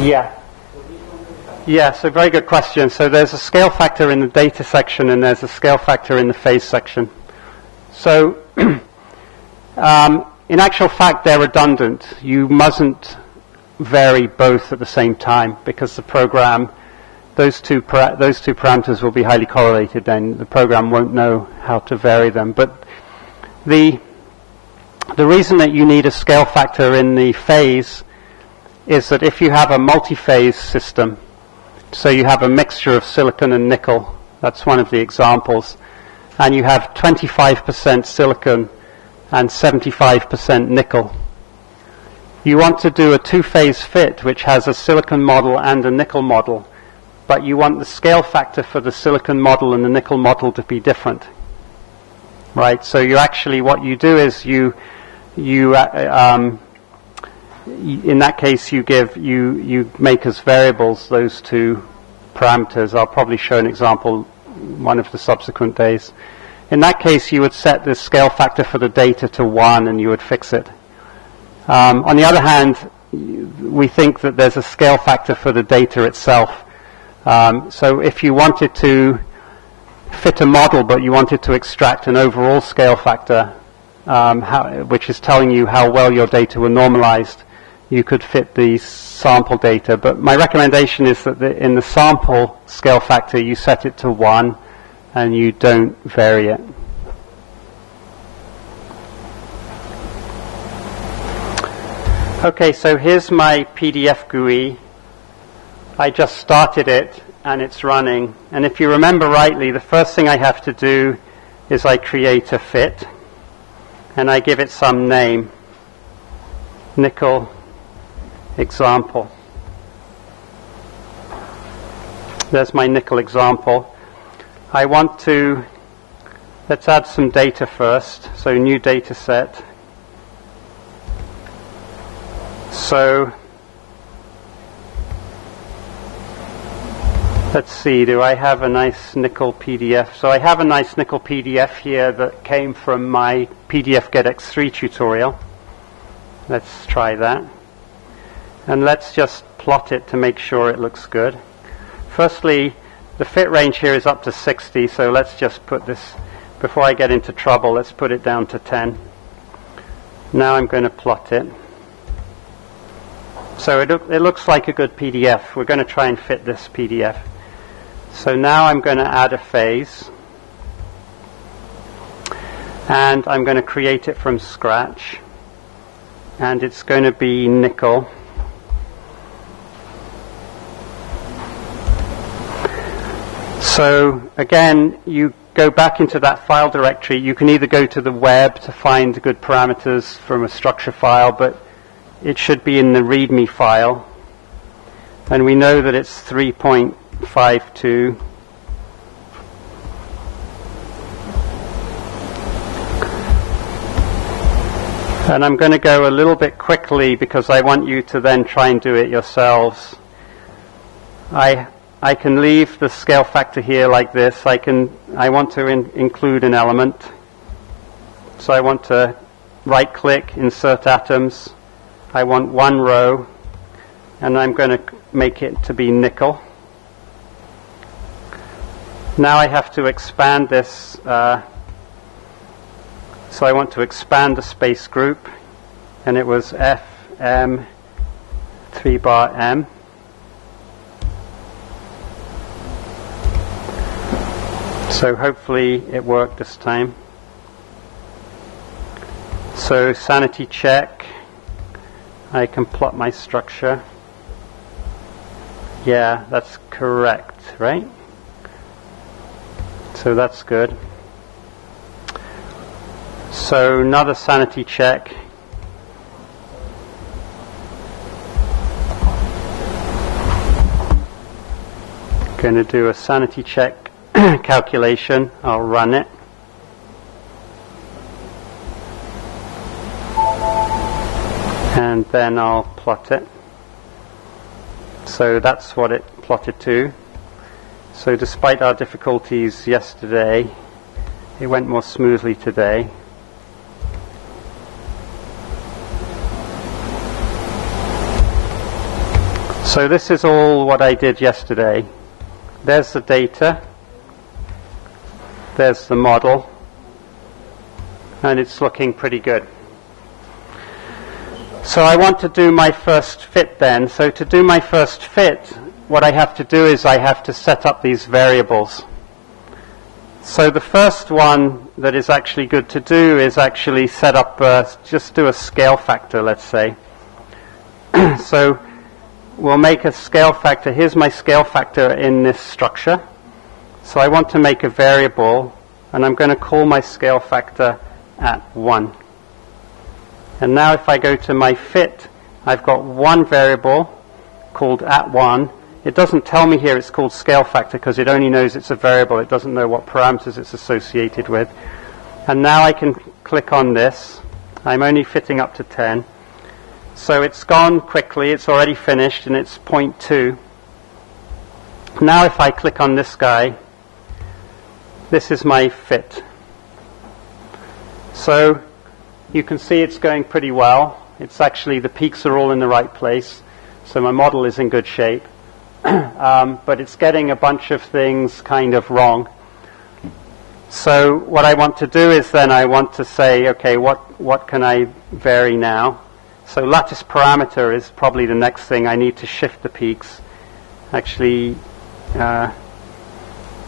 Yeah. Yeah, so very good question. So there's a scale factor in the data section and there's a scale factor in the phase section. So in actual fact, they're redundant. You mustn't vary both at the same time because the program, those two parameters will be highly correlated, and the program won't know how to vary them. But the reason that you need a scale factor in the phase is that if you have a multi-phase system, so you have a mixture of silicon and nickel, that's one of the examples, and you have 25% silicon and 75% nickel. You want to do a two-phase fit which has a silicon model and a nickel model, but you want the scale factor for the silicon model and the nickel model to be different. Right? So you actually, what you do is you in that case you make as variables those two parameters. I'll probably show an example one of the subsequent days. In that case, you would set the scale factor for the data to 1 and you would fix it. On the other hand, we think that there's a scale factor for the data itself. So if you wanted to fit a model but you wanted to extract an overall scale factor, which is telling you how well your data were normalized, you could fit the sample data. But my recommendation is that in the sample scale factor, you set it to 1 and you don't vary it. Okay, so here's my PDF GUI. I just started it and it's running. And if you remember rightly, the first thing I have to do is I create a fit and I give it some name. Nickel example. There's my nickel example. I want to Let's add some data first. So new data set. So let's see, do I have a nice nickel PDF? So I have a nice nickel PDF here that came from my PDF GetX3 tutorial. Let's try that. And let's just plot it to make sure it looks good. Firstly, the fit range here is up to 60, so let's just put this, before I get into trouble, let's put it down to 10. Now I'm going to plot it. So it looks like a good PDF. We're going to try and fit this PDF. So now I'm going to add a phase. And I'm going to create it from scratch. And it's going to be nickel. So again, you go back into that file directory. You can either go to the web to find good parameters from a structure file, but it should be in the README file. And we know that it's 3.52. And I'm going to go a little bit quickly because I want you to then try and do it yourselves. I can leave the scale factor here like this. I want to include an element. So I want to right-click, insert atoms. I want one row, and I'm going to make it to be nickel. Now I have to expand this. So I want to expand the space group, and it was FM 3 bar M. So hopefully it worked this time. So sanity check. I can plot my structure. Yeah, that's correct, right? So that's good. So another sanity check. Going to do a sanity check calculation. I'll run it. And then I'll plot it. So that's what it plotted to. So despite our difficulties yesterday, it went more smoothly today. So this is all what I did yesterday. There's the data. There's the model. And it's looking pretty good. So I want to do my first fit then. So to do my first fit, what I have to do is I have to set up these variables. So the first one that is actually good to do is actually set up, just do a scale factor, let's say. So we'll make a scale factor. Here's my scale factor in this structure. So I want to make a variable, and I'm going to call my scale factor at 1. And now if I go to my fit, I've got one variable called at 1. It doesn't tell me here it's called scale factor because it only knows it's a variable. It doesn't know what parameters it's associated with. And now I can click on this. I'm only fitting up to 10. So it's gone quickly. It's already finished, and it's 0.2. Now if I click on this guy, this is my fit. So you can see it's going pretty well. It's actually, the peaks are all in the right place. So my model is in good shape. But it's getting a bunch of things kind of wrong. So what I want to do is then I want to say, okay, what can I vary now? So lattice parameter is probably the next thing. I need to shift the peaks. Actually,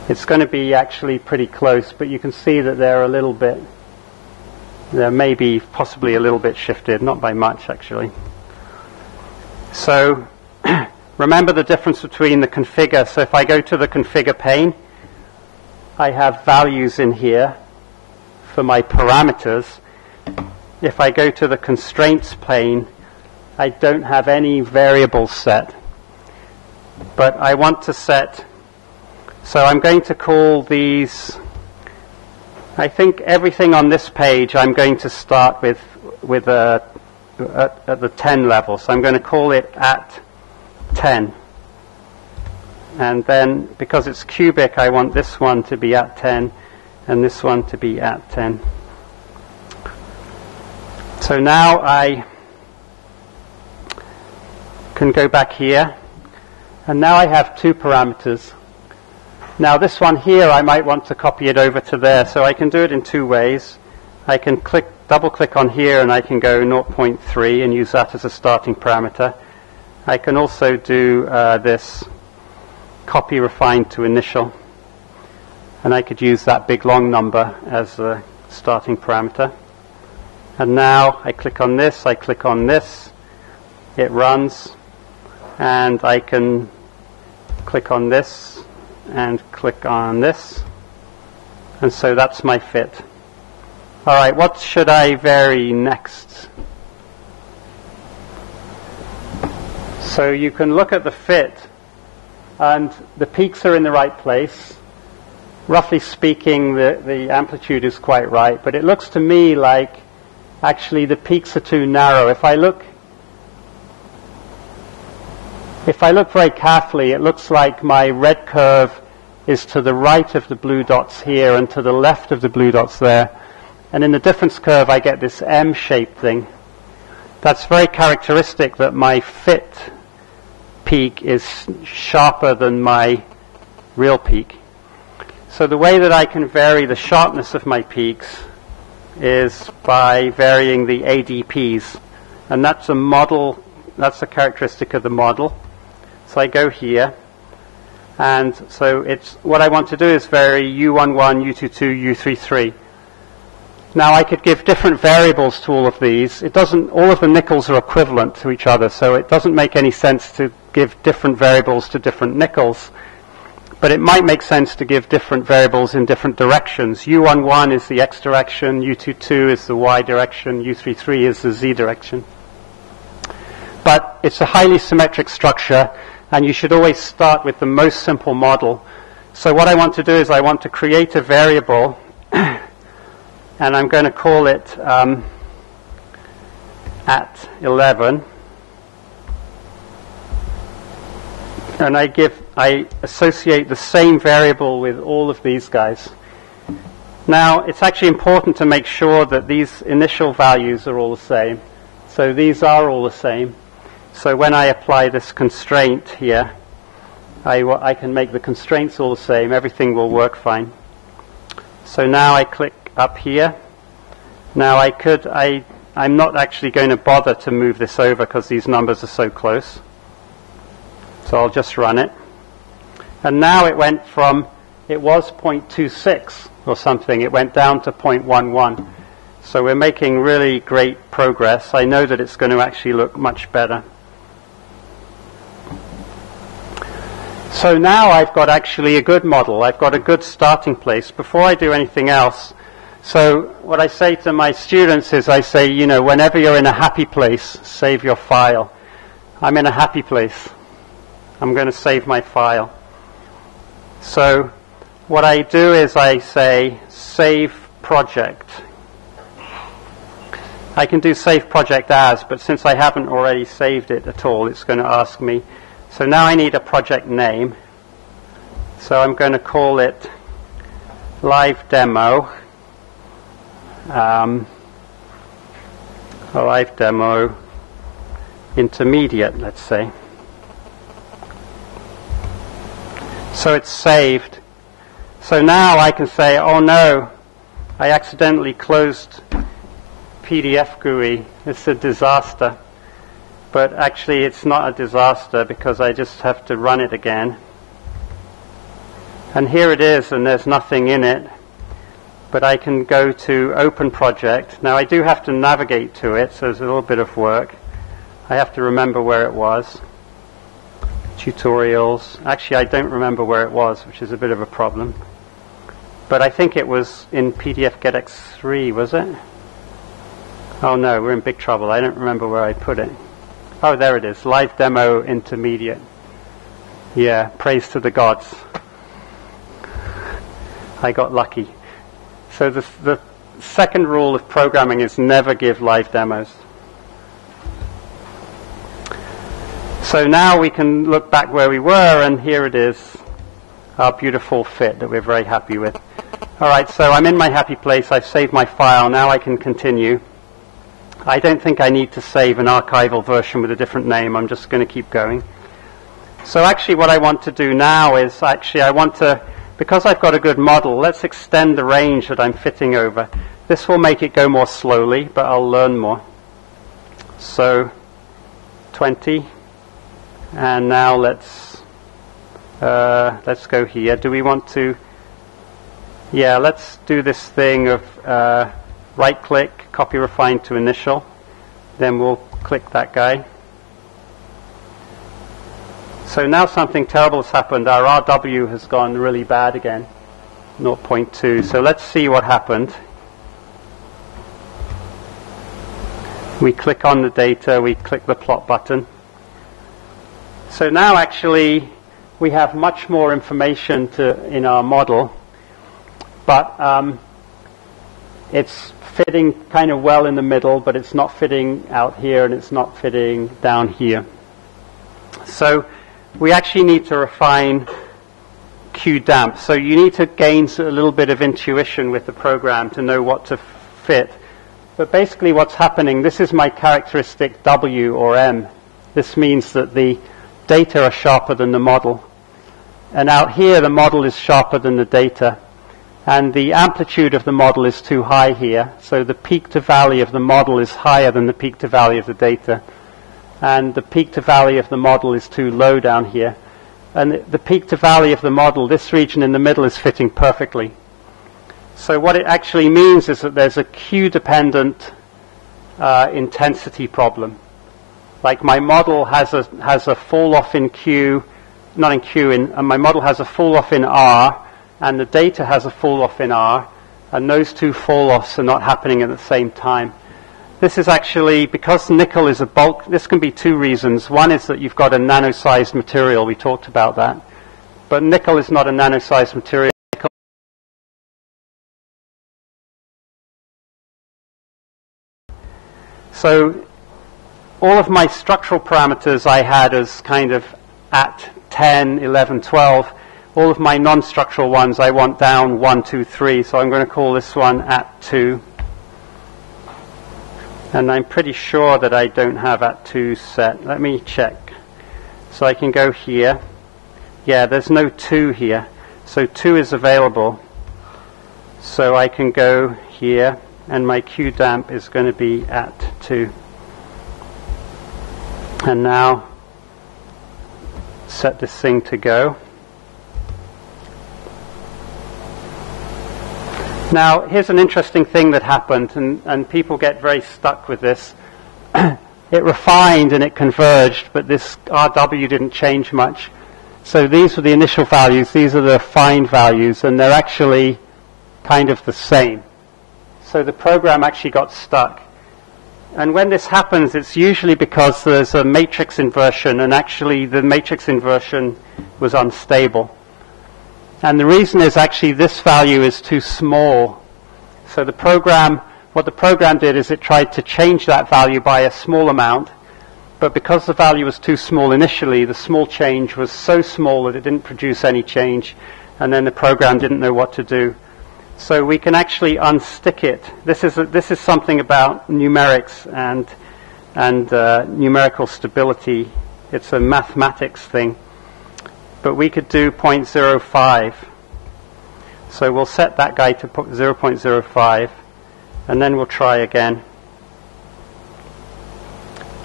it's going to be actually pretty close, but you can see that they're a little bit, they're maybe possibly a little bit shifted, not by much actually. So remember the difference between the configure. So if I go to the configure pane, I have values in here for my parameters. If I go to the constraints pane, I don't have any variables set. But I want to set, so I'm going to call these I think everything on this page I'm going to start with at the 10 level. So I'm going to call it at 10. And then, because it's cubic, I want this one to be at 10 and this one to be at 10. So now I can go back here, and now I have two parameters. Now this one here, I might want to copy it over to there, so I can do it in two ways. I can double click on here, and I can go 0.3 and use that as a starting parameter. I can also do this copy refined to initial, and I could use that big long number as a starting parameter. And now I click on this, it runs, and I can click on this and click on this, and so that's my fit. Alright, what should I vary next? So you can look at the fit, and the peaks are in the right place. Roughly speaking, the amplitude is quite right, but it looks to me like actually the peaks are too narrow. If I look very carefully, it looks like my red curve is to the right of the blue dots here and to the left of the blue dots there. And in the difference curve, I get this M-shaped thing. That's very characteristic that my fit peak is sharper than my real peak. So the way that I can vary the sharpness of my peaks is by varying the ADPs. And that's a model, that's a characteristic of the model. So I go here, and so it's what I want to do is vary U11, U22, U33. Now I could give different variables to all of these. It doesn't, all of the nickels are equivalent to each other, so it doesn't make any sense to give different variables to different nickels. But it might make sense to give different variables in different directions. U11 is the X direction, U22 is the Y direction, U33 is the Z direction. But it's a highly symmetric structure, and you should always start with the most simple model. So what I want to do is I want to create a variable, and I'm going to call it at 11. And I associate the same variable with all of these guys. Now, it's actually important to make sure that these initial values are all the same. So these are all the same. So when I apply this constraint here, I can make the constraints all the same. Everything will work fine. So now I click up here. Now I'm not actually going to bother to move this over because these numbers are so close. So I'll just run it. And now it went from, it was 0.26 or something, it went down to 0.11. So we're making really great progress. I know that it's going to actually look much better. So now I've got actually a good model. I've got a good starting place. Before I do anything else, so what I say to my students is I say, you know, whenever you're in a happy place, save your file. I'm in a happy place. I'm going to save my file. So what I do is I say save project. I can do save project as, but since I haven't already saved it at all, it's going to ask me. So now I need a project name. So I'm going to call it live demo. A live demo intermediate, let's say. So it's saved. So now I can say, oh no, I accidentally closed PDF GUI. It's a disaster. But actually it's not a disaster because I just have to run it again. And here it is, and there's nothing in it. But I can go to Open Project. Now I do have to navigate to it, so there's a little bit of work. I have to remember where it was. Tutorials. Actually, I don't remember where it was, which is a bit of a problem. But I think it was in PDF GetX3, was it? Oh no, we're in big trouble. I don't remember where I put it. Oh, there it is. Live demo intermediate. Yeah, praise to the gods. I got lucky. So the second rule of programming is never give live demos. So now we can look back where we were, and here it is, our beautiful fit that we're very happy with. All right, so I'm in my happy place. I've saved my file. Now I can continue. I don't think I need to save an archival version with a different name. I'm just going to keep going. So actually what I want to do now is I want to, because I've got a good model, let's extend the range that I'm fitting over. This will make it go more slowly, but I'll learn more. So 20. And now let's go here. Do we want to? Yeah, let's do this thing of right-click, copy refine to initial. Then we'll click that guy. So now something terrible has happened. Our RW has gone really bad again, 0.2. So let's see what happened. We click on the data. We click the plot button. So now actually we have much more information in our model, but it's fitting kind of well in the middle, but it's not fitting out here and it's not fitting down here. So we actually need to refine Q damp. So you need to gain a little bit of intuition with the program to know what to fit. But basically what's happening, this is my characteristic W or M. This means that the data are sharper than the model. And out here, the model is sharper than the data. And the amplitude of the model is too high here. So the peak to valley of the model is higher than the peak to valley of the data. And the peak to valley of the model is too low down here. And the peak to valley of the model, this region in the middle, is fitting perfectly. So what it actually means is that there's a Q-dependent intensity problem. Like my model has a fall off in Q, not in Q, and my model has a fall off in R, and the data has a fall off in R, and those two fall offs are not happening at the same time. This is actually, because nickel is a bulk, this can be two reasons. One is that you've got a nano-sized material, we talked about that. But nickel is not a nano-sized material. So all of my structural parameters I had as kind of at 10, 11, 12. All of my non-structural ones I want down 1, 2, 3. So I'm going to call this one at 2. And I'm pretty sure that I don't have at 2 set. Let me check. So I can go here. Yeah, there's no 2 here. So 2 is available. So I can go here, and my Q damp is going to be at 2. And now set this thing to go. Now here's an interesting thing that happened, and people get very stuck with this. It refined and it converged, but this RW didn't change much. So these were the initial values, these are the refined values, and they're actually kind of the same. So the program actually got stuck. And when this happens, it's usually because there's a matrix inversion, and actually the matrix inversion was unstable. And the reason is actually this value is too small. So the program, what the program did is it tried to change that value by a small amount, but because the value was too small initially, the small change was so small that it didn't produce any change, and then the program didn't know what to do. So we can actually unstick it. This is something about numerics and numerical stability. It's a mathematics thing. But we could do 0.05. So we'll set that guy to 0.05, and then we'll try again.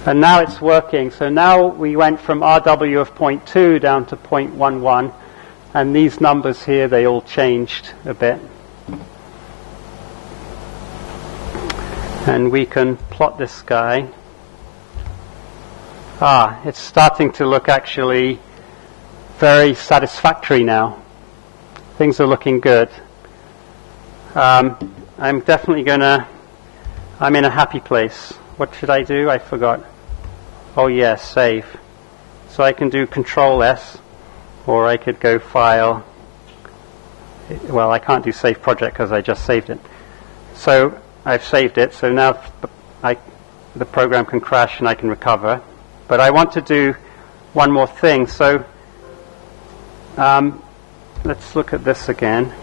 And now it's working. So now we went from RW of 0.2 down to 0.11, and these numbers here, they all changed a bit. And we can plot this guy. It's starting to look actually very satisfactory now. Things are looking good. I'm definitely I'm in a happy place. What should I do? I forgot. Oh yes, save. So I can do Control S, or I could go File, well, I can't do save project because I just saved it. So I've saved it, so now the program can crash and I can recover. But I want to do one more thing, so let's look at this again.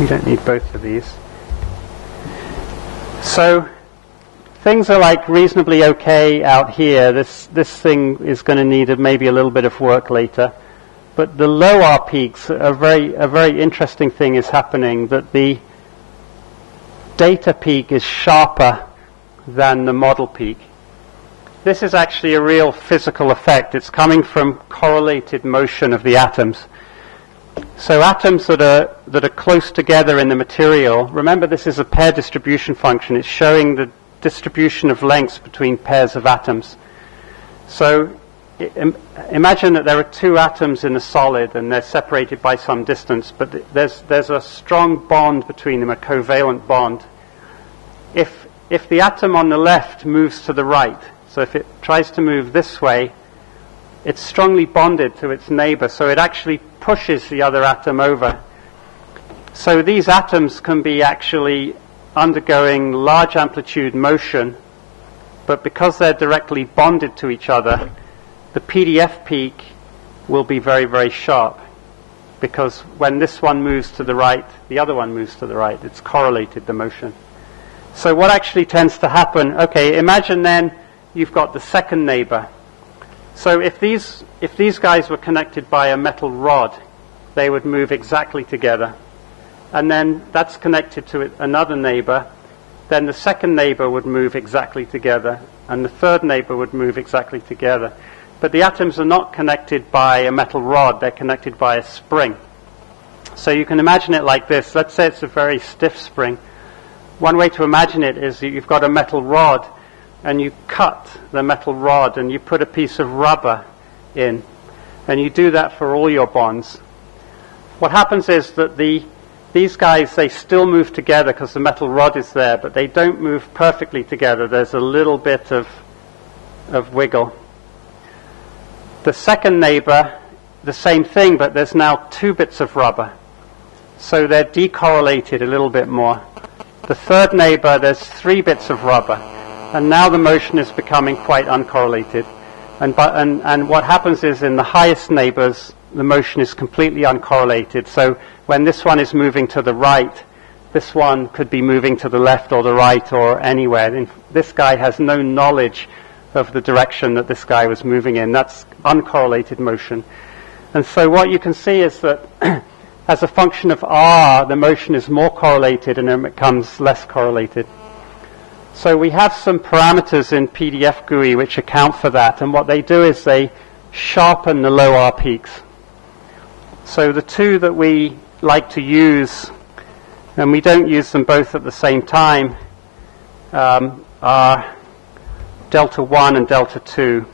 We don't need both of these. So things are like reasonably okay out here. This thing is going to need maybe a little bit of work later. But the low R peaks, a very interesting thing is happening, that the data peak is sharper than the model peak. This is actually a real physical effect. It's coming from correlated motion of the atoms. So atoms that are close together in the material, remember this is a pair distribution function. It's showing the distribution of lengths between pairs of atoms. So imagine that there are two atoms in a solid and they're separated by some distance, but there's a strong bond between them, a covalent bond. If the atom on the left moves to the right, so if it tries to move this way, it's strongly bonded to its neighbor, so it actually pushes the other atom over. So these atoms can be actually undergoing large amplitude motion, but because they're directly bonded to each other, the PDF peak will be very, very sharp, because when this one moves to the right, the other one moves to the right. It's correlated, the motion. So what actually tends to happen, okay, imagine then you've got the second neighbor. So if these guys were connected by a metal rod, they would move exactly together. And then that's connected to another neighbor. Then the second neighbor would move exactly together, and the third neighbor would move exactly together. But the atoms are not connected by a metal rod, they're connected by a spring. So you can imagine it like this. Let's say it's a very stiff spring. One way to imagine it is that you've got a metal rod, and you cut the metal rod and you put a piece of rubber in, and you do that for all your bonds. What happens is that these guys, they still move together because the metal rod is there, but they don't move perfectly together. There's a little bit of wiggle. The second neighbor, the same thing, but there's now two bits of rubber. So they're decorrelated a little bit more. The third neighbor, there's three bits of rubber. And now the motion is becoming quite uncorrelated. And what happens is in the highest neighbors, the motion is completely uncorrelated. So when this one is moving to the right, this one could be moving to the left or the right or anywhere. And this guy has no knowledge of the direction that this guy was moving in. That's uncorrelated motion. And so what you can see is that as a function of R, the motion is more correlated and then it becomes less correlated. So we have some parameters in PDF GUI which account for that, and what they do is they sharpen the low R peaks. So the two that we like to use, and we don't use them both at the same time, are delta 1 and delta 2.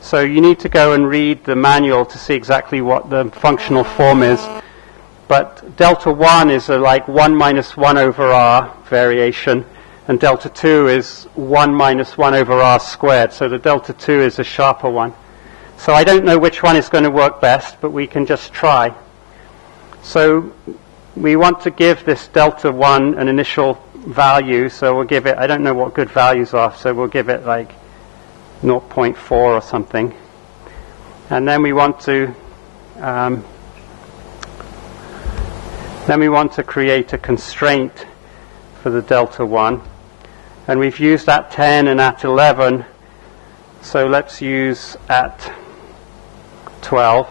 So you need to go and read the manual to see exactly what the functional form is. But delta 1 is a like 1 minus 1 over R variation, and delta 2 is 1 minus 1 over R squared. So the delta 2 is a sharper one. So I don't know which one is going to work best, but we can just try. So we want to give this delta 1 an initial value, so we'll give it, I don't know what good values are, so we'll give it like 0.4 or something. And then we want to create a constraint for the delta 1. And we've used at 10 and at 11, so let's use at 12.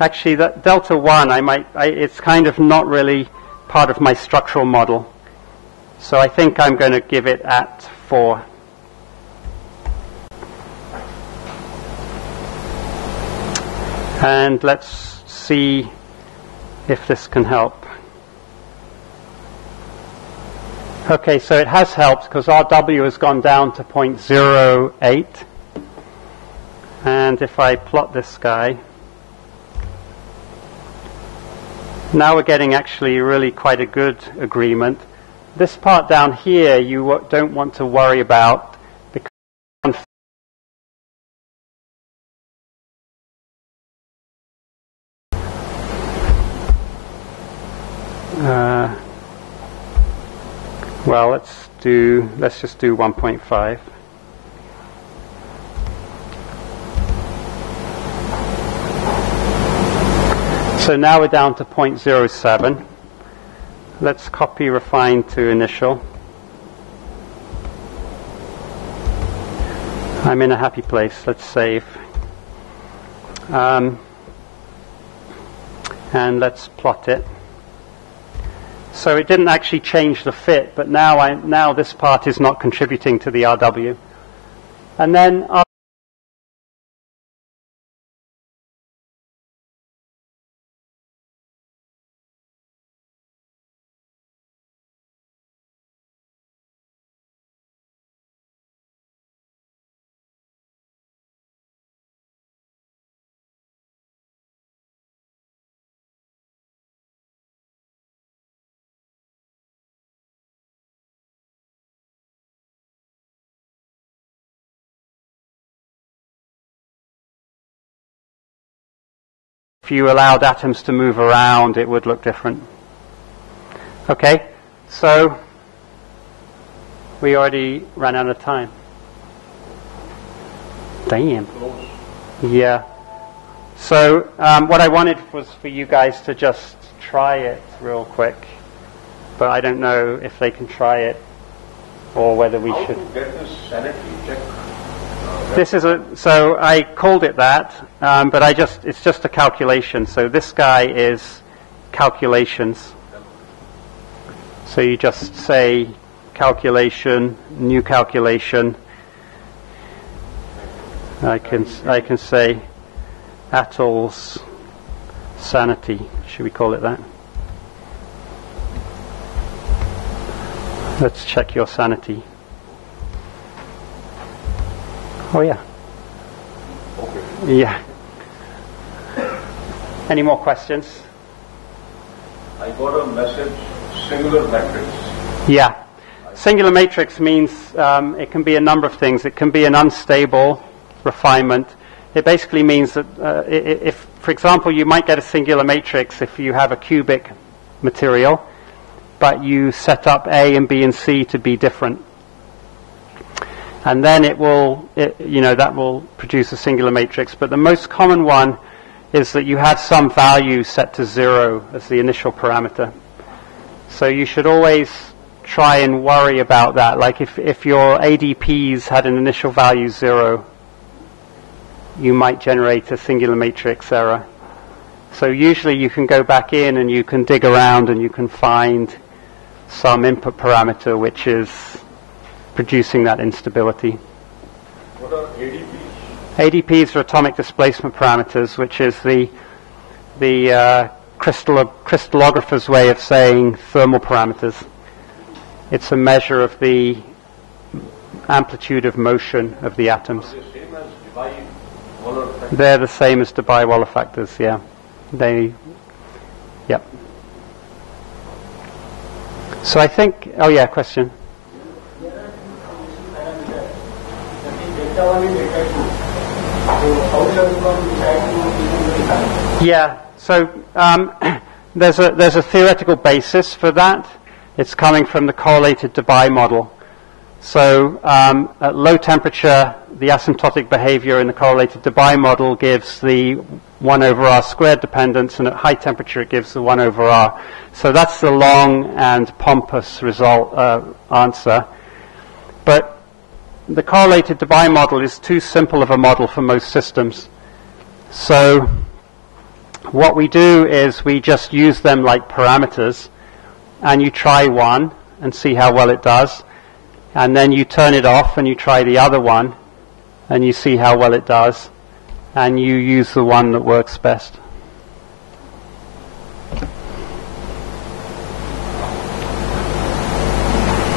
Actually, that delta 1, it's kind of not really part of my structural model. So I think I'm going to give it at 4. And let's see if this can help. Okay, so it has helped because RW has gone down to 0.08. And if I plot this guy, now we're getting actually really quite a good agreement. This part down here you don't want to worry about Well, let's just do 1.5. So now we're down to 0.07. Let's copy refine to initial. I'm in a happy place. Let's save. And let's plot it. So it didn't actually change the fit, but now this part is not contributing to the RW. And then if you allowed atoms to move around, it would look different. Okay, so we already ran out of time. Damn. Yeah. So what I wanted was for you guys to just try it real quick, but I don't know if they can try it or whether we should. How to get this sanity check? So I called it that, but it's just a calculation. So this guy is calculations. So you just say calculation, new calculation. I can say Atol's sanity. Should we call it that? Let's check your sanity. Oh yeah. Okay. Yeah. Any more questions? I got a message, singular matrix. Yeah. Singular matrix means it can be a number of things. It can be an unstable refinement. It basically means that if, for example, you might get a singular matrix if you have a cubic material, but you set up A and B and C to be different. And then that will produce a singular matrix. But the most common one is that you have some value set to 0 as the initial parameter. So you should always try and worry about that. Like if your ADPs had an initial value 0, you might generate a singular matrix error. So usually you can go back in and you can dig around and you can find some input parameter which is producing that instability. What are ADPs? ADPs are atomic displacement parameters, which is the crystallographer's way of saying thermal parameters. It's a measure of the amplitude of motion of the atoms. Are they same as Debye-Waller factors? They're the same as Debye-Waller factors, yeah. Yep. So I think, oh yeah, question. Yeah, so there's a theoretical basis for that. It's coming from the correlated Debye model. So at low temperature, the asymptotic behavior in the correlated Debye model gives the 1 over r squared dependence, and at high temperature it gives the 1 over r. So that's the long and pompous result answer. But the correlated Debye model is too simple of a model for most systems. So what we do is we just use them like parameters, and you try one and see how well it does, and then you turn it off and you try the other one and you see how well it does, and you use the one that works best.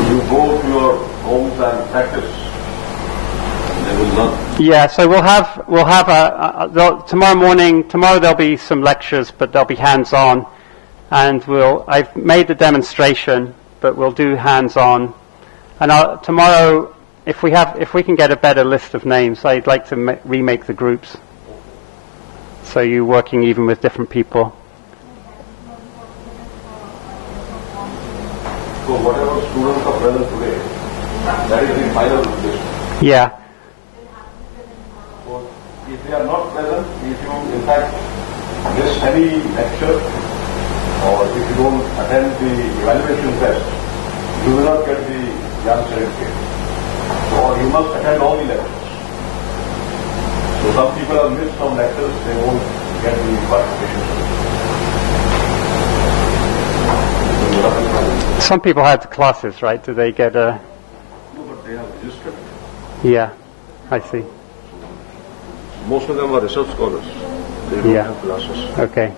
You go to your homes and practice. They will not. Yeah, so we'll have tomorrow there'll be some lectures, but they'll be hands-on, and I've made the demonstration, but we'll do hands-on. And tomorrow, if we can get a better list of names, I'd like to remake the groups. So you're working even with different people. So whatever students are present today, that is the final list. Yeah. So if they are not present, if you in fact miss any lecture or if you don't attend the evaluation test, you will not get the GIAN certificate. So you must attend all the lectures. So some people have missed some lectures, they won't get the participation certificate. Some people had classes, right? Do they get a... No, but they have registered. Yeah, I see. Most of them are research scholars. They don't Yeah. have classes. Okay.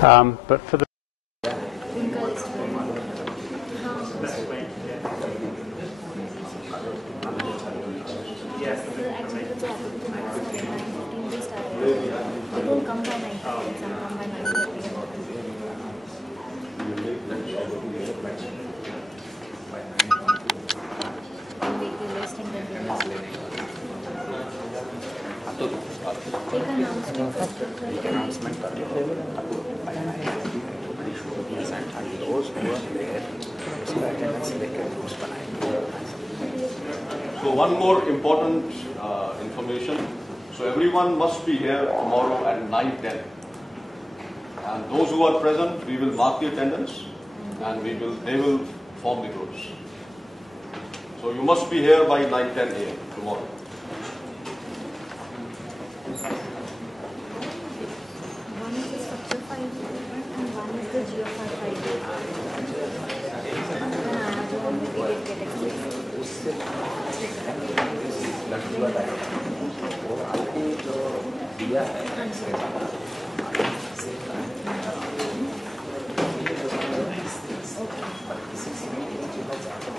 But for the... They don't come by 9:15, some come by 9:30. Make the list and then give us take announcement first. announcement by 9. Everybody should be present, and those who are there, उसका attendance लेकर groups बनाएंगे. So one more important information. So everyone must be here tomorrow at 9:10. And those who are present, we will mark the attendance, and they will form the groups. So you must be here by 9:10 a.m. tomorrow. One is the structure file and one is the GFR file. And I have to only get explained. उससे लड़कियों का वो आपको जो दिया है